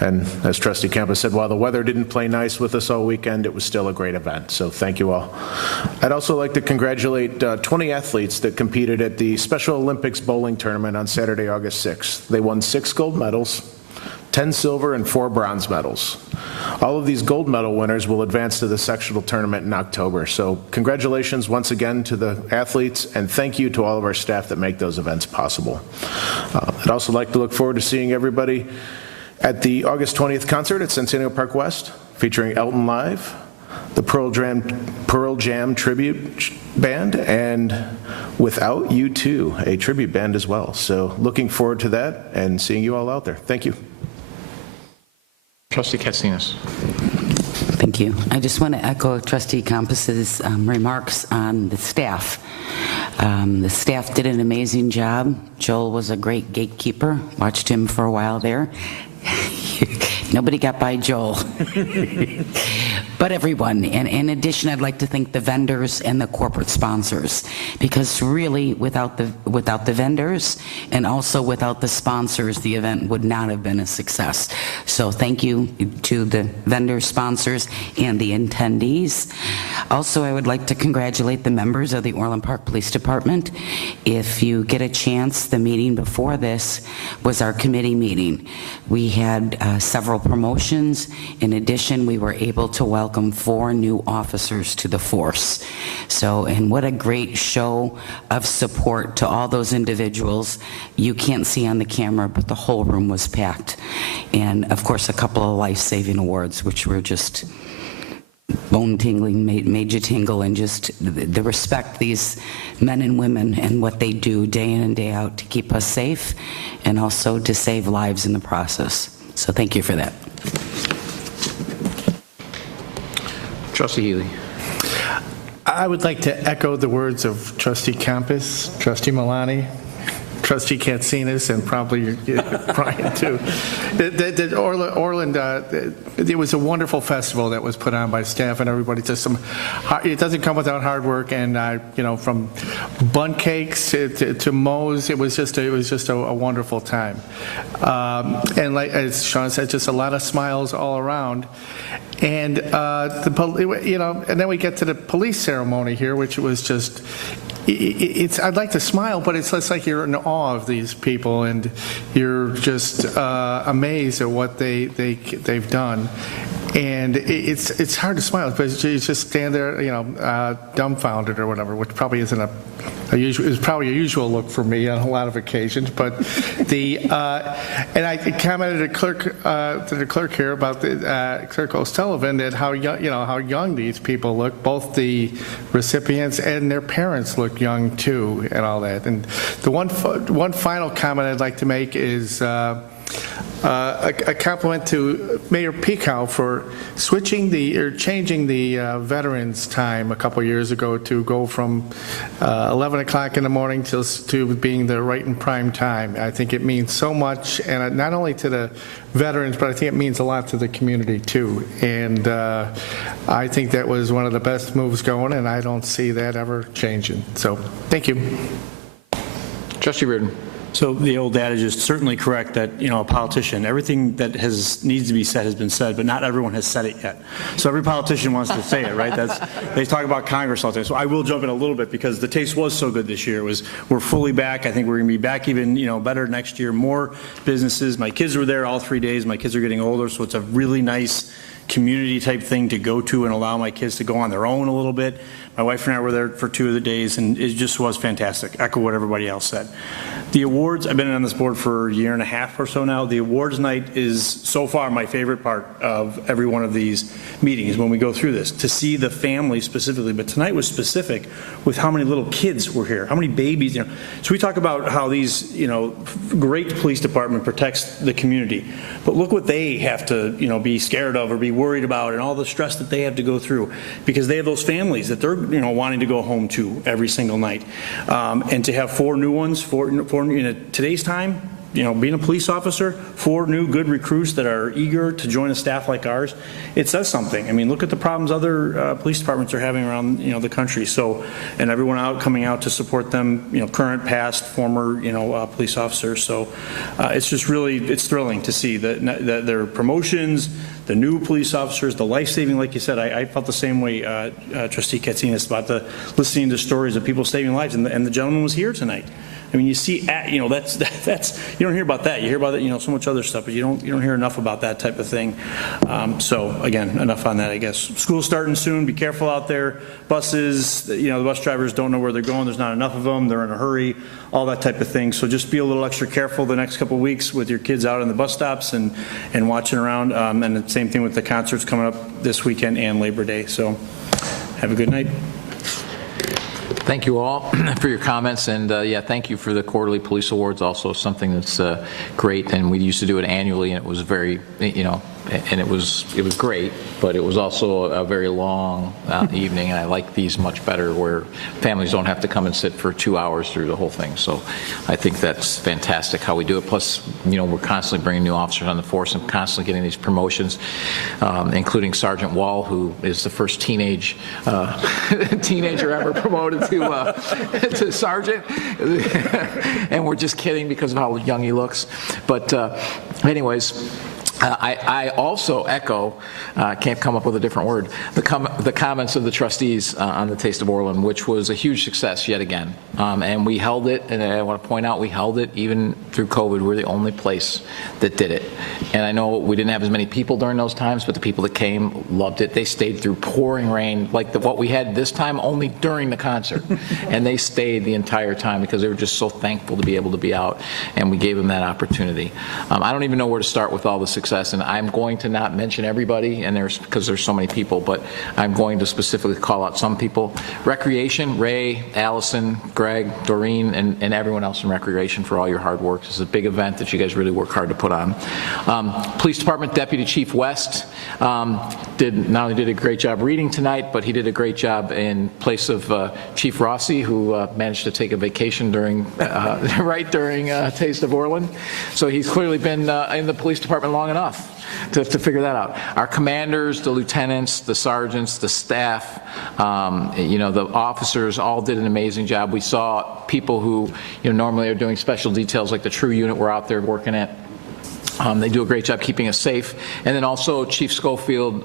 And as Trustee Campos said, while the weather didn't play nice with us all weekend, it was still a great event. So thank you all. I'd also like to congratulate 20 athletes that competed at the Special Olympics bowling tournament on Saturday, August 6th. They won 6 gold medals, 10 silver, and 4 bronze medals. All of these gold medal winners will advance to the sectional tournament in October. So congratulations once again to the athletes, and thank you to all of our staff that make those events possible. I'd also like to look forward to seeing everybody at the August 20th concert at Centennial Park West, featuring Elton Live, the Pearl Jam tribute band, and Without You Too, a tribute band as well. So looking forward to that and seeing you all out there. Thank you. Trustee Katsinas. Thank you. I just want to echo Trustee Campos's remarks on the staff. The staff did an amazing job. Joel was a great gatekeeper. Watched him for a while there. Nobody got by Joel. But everyone. And in addition, I'd like to thank the vendors and the corporate sponsors, because really without the vendors and also without the sponsors, the event would not have been a success. So thank you to the vendors, sponsors, and the attendees. Also, I would like to congratulate the members of the Orland Park Police Department. If you get a chance, the meeting before this was our committee meeting. We had several promotions. In addition, we were able to welcome 4 new officers to the force. So, and what a great show of support to all those individuals. You can't see on the camera, but the whole room was packed. And of course, a couple of life-saving awards, which were just bone-tingling, made you tingle, and just the respect these men and women and what they do day in and day out to keep us safe and also to save lives in the process. So thank you for that. Trustee Healy. I would like to echo the words of Trustee Campos, Trustee Malani, Trustee Katsinas, and probably Brian too. Orland, it was a wonderful festival that was put on by staff and everybody. It doesn't come without hard work, and from bun cakes to mows, it was just a wonderful time. And like as Sean said, just a lot of smiles all around. And and then we get to the police ceremony here, which was just. I'd like to smile, but it's like you're in awe of these people, and you're just amazed at what they've done. And it's hard to smile, but you just stand there, dumbfounded or whatever, which probably isn't it's probably a usual look for me on a lot of occasions. But and I commented to the clerk here about Clerk O'Sullivan, that how young these people look. Both the recipients and their parents look young too, and all that. And the one final comment I'd like to make is a compliment to Mayor Pekow for changing the veterans time a couple years ago to go from 11 o'clock in the morning to being the right and prime time. I think it means so much, and not only to the veterans, but I think it means a lot to the community too. And I think that was one of the best moves going, and I don't see that ever changing. So thank you. Trustee Reardon. So the old adage is certainly correct that, a politician, everything that needs to be said has been said, but not everyone has said it yet. So every politician wants to say it, right? They talk about Congress all the time. So I will jump in a little bit, because the taste was so good this year. We're fully back. I think we're going to be back even, better next year. More businesses. My kids were there all 3 days. My kids are getting older, so it's a really nice community type thing to go to and allow my kids to go on their own a little bit. My wife and I were there for 2 of the days, and it just was fantastic. Echo what everybody else said. The awards, I've been on this board for a year and a half or so now. The awards night is so far my favorite part of every one of these meetings when we go through this, to see the family specifically. But tonight was specific with how many little kids were here, how many babies. So we talk about how these, great police department protects the community. But look what they have to, be scared of or be worried about, and all the stress that they have to go through because they have those families that they're, wanting to go home to every single night. And to have 4 new ones, four in today's time, being a police officer, 4 new good recruits that are eager to join a staff like ours, it says something. I mean, look at the problems other police departments are having around, the country. So, and everyone coming out to support them, current, past, former, police officers. So it's just really, it's thrilling to see that their promotions, the new police officers, the life-saving, like you said, I felt the same way, Trustee Katsinas, about listening to stories of people saving lives, and the gentleman was here tonight. I mean, you see, that's you don't hear about that. You hear about it, so much other stuff, but you don't hear enough about that type of thing. So again, enough on that, I guess. School's starting soon. Be careful out there. Buses, the bus drivers don't know where they're going. There's not enough of them. They're in a hurry. All that type of thing. So just be a little extra careful the next couple of weeks with your kids out on the bus stops and watching around. And the same thing with the concerts coming up this weekend and Labor Day. So have a good night. Thank you all for your comments, and thank you for the quarterly police awards. Also, something that's great, and we used to do it annually, and it was very, and it was great, but it was also a very long evening, and I like these much better, where families don't have to come and sit for 2 hours through the whole thing. So I think that's fantastic how we do it. Plus, we're constantly bringing new officers on the force and constantly getting these promotions, including Sergeant Wall, who is the first teenager ever promoted to sergeant. And we're just kidding because of how young he looks. But anyways, I also echo, can't come up with a different word, the comments of the trustees on the Taste of Orland, which was a huge success yet again. And we held it, and I want to point out, we held it even through COVID. We're the only place that did it. And I know we didn't have as many people during those times, but the people that came loved it. They stayed through pouring rain, like what we had this time, only during the concert. And they stayed the entire time because they were just so thankful to be able to be out, and we gave them that opportunity. I don't even know where to start with all the success, and I'm going to not mention everybody, and because there's so many people, but I'm going to specifically call out some people. Recreation, Ray, Allison, Greg, Doreen, and everyone else in Recreation for all your hard work. It's a big event that you guys really work hard to put on. Police Department Deputy Chief West not only did a great job reading tonight, but he did a great job in place of Chief Rossi, who managed to take a vacation during Taste of Orland. So he's clearly been in the police department long enough to figure that out. Our commanders, the lieutenants, the sergeants, the staff, the officers all did an amazing job. We saw people who normally are doing special details like the True Unit were out there working it. They do a great job keeping us safe. And then also Chief Schofield,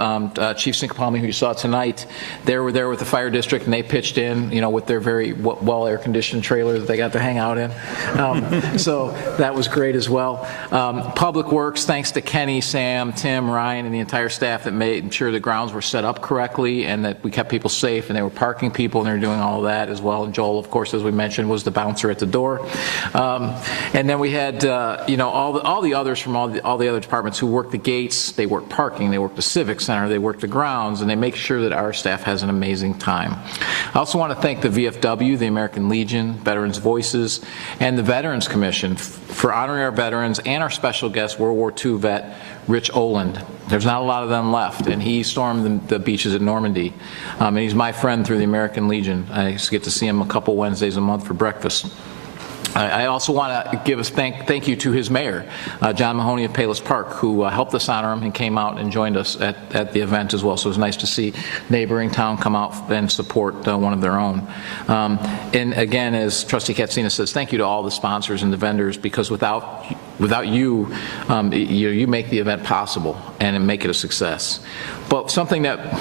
Chief Sinkapalmi, who you saw tonight, they were there with the fire district, and they pitched in, with their very well air-conditioned trailer that they got to hang out in. So that was great as well. Public Works, thanks to Kenny, Sam, Tim, Ryan, and the entire staff that made sure the grounds were set up correctly and that we kept people safe, and they were parking people, and they were doing all of that as well. And Joel, of course, as we mentioned, was the bouncer at the door. And then we had, all the others from all the other departments who work the gates, they work parking, they work the Civic Center, they work the grounds, and they make sure that our staff has an amazing time. I also want to thank the VFW, the American Legion, Veterans Voices, and the Veterans Commission for honoring our veterans and our special guest, World War II vet, Rich Orland. There's not a lot of them left, and he stormed the beaches at Normandy. And he's my friend through the American Legion. I used to get to see him a couple Wednesdays a month for breakfast. I also want to give a thank you to his mayor, John Mahoney of Palos Park, who helped us honor him and came out and joined us at the event as well. So it was nice to see neighboring town come out and support one of their own. And again, as Trustee Katsinas says, thank you to all the sponsors and the vendors, because without you, you make the event possible and make it a success. But something that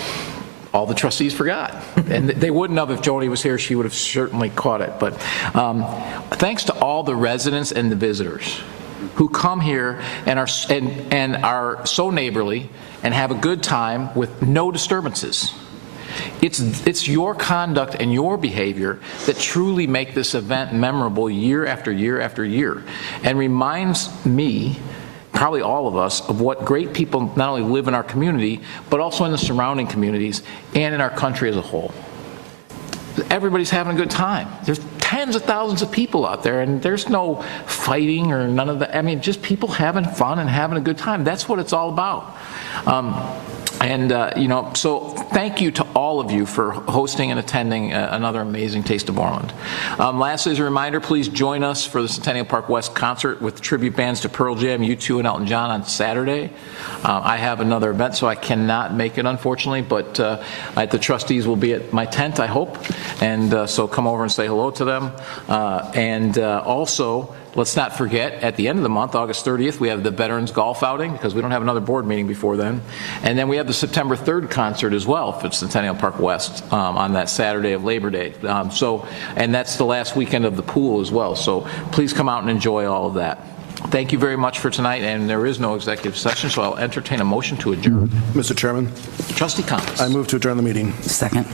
all the trustees forgot, and they wouldn't have if Joni was here. She would have certainly caught it. But thanks to all the residents and the visitors. who come here and are so neighborly and have a good time with no disturbances. It's your conduct and your behavior that truly make this event memorable year after year after year, and reminds me, probably all of us, of what great people not only live in our community, but also in the surrounding communities and in our country as a whole. Everybody's having a good time. There's tens of thousands of people out there, and there's no fighting or none of that. I mean, just people having fun and having a good time. That's what it's all about. So thank you to all of you for hosting and attending another amazing Taste of Orland. Lastly, as a reminder, please join us for the Centennial Park West concert with tribute bands to Pearl Jam, U2, and Elton John on Saturday. I have another event, so I cannot make it, unfortunately, but the trustees will be at my tent, I hope, and so come over and say hello to them. Also, let's not forget, at the end of the month, August 30th, we have the Veterans Golf Outing, because we don't have another board meeting before then. And then we have the September 3rd concert as well for Centennial Park West on that Saturday of Labor Day. And that's the last weekend of the pool as well. So please come out and enjoy all of that. Thank you very much for tonight, and there is no executive session, so I'll entertain a motion to adjourn. Mr. Chairman. Trustee Compass. I move to adjourn the meeting. Second.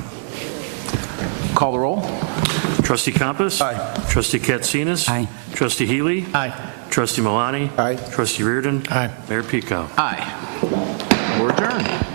Call the roll. Trustee Compass? Aye. Trustee Katsinas? Aye. Trustee Healy? Aye. Trustee Milani? Aye. Trustee Reardon? Aye. Mayor Pico? Aye. We're adjourned.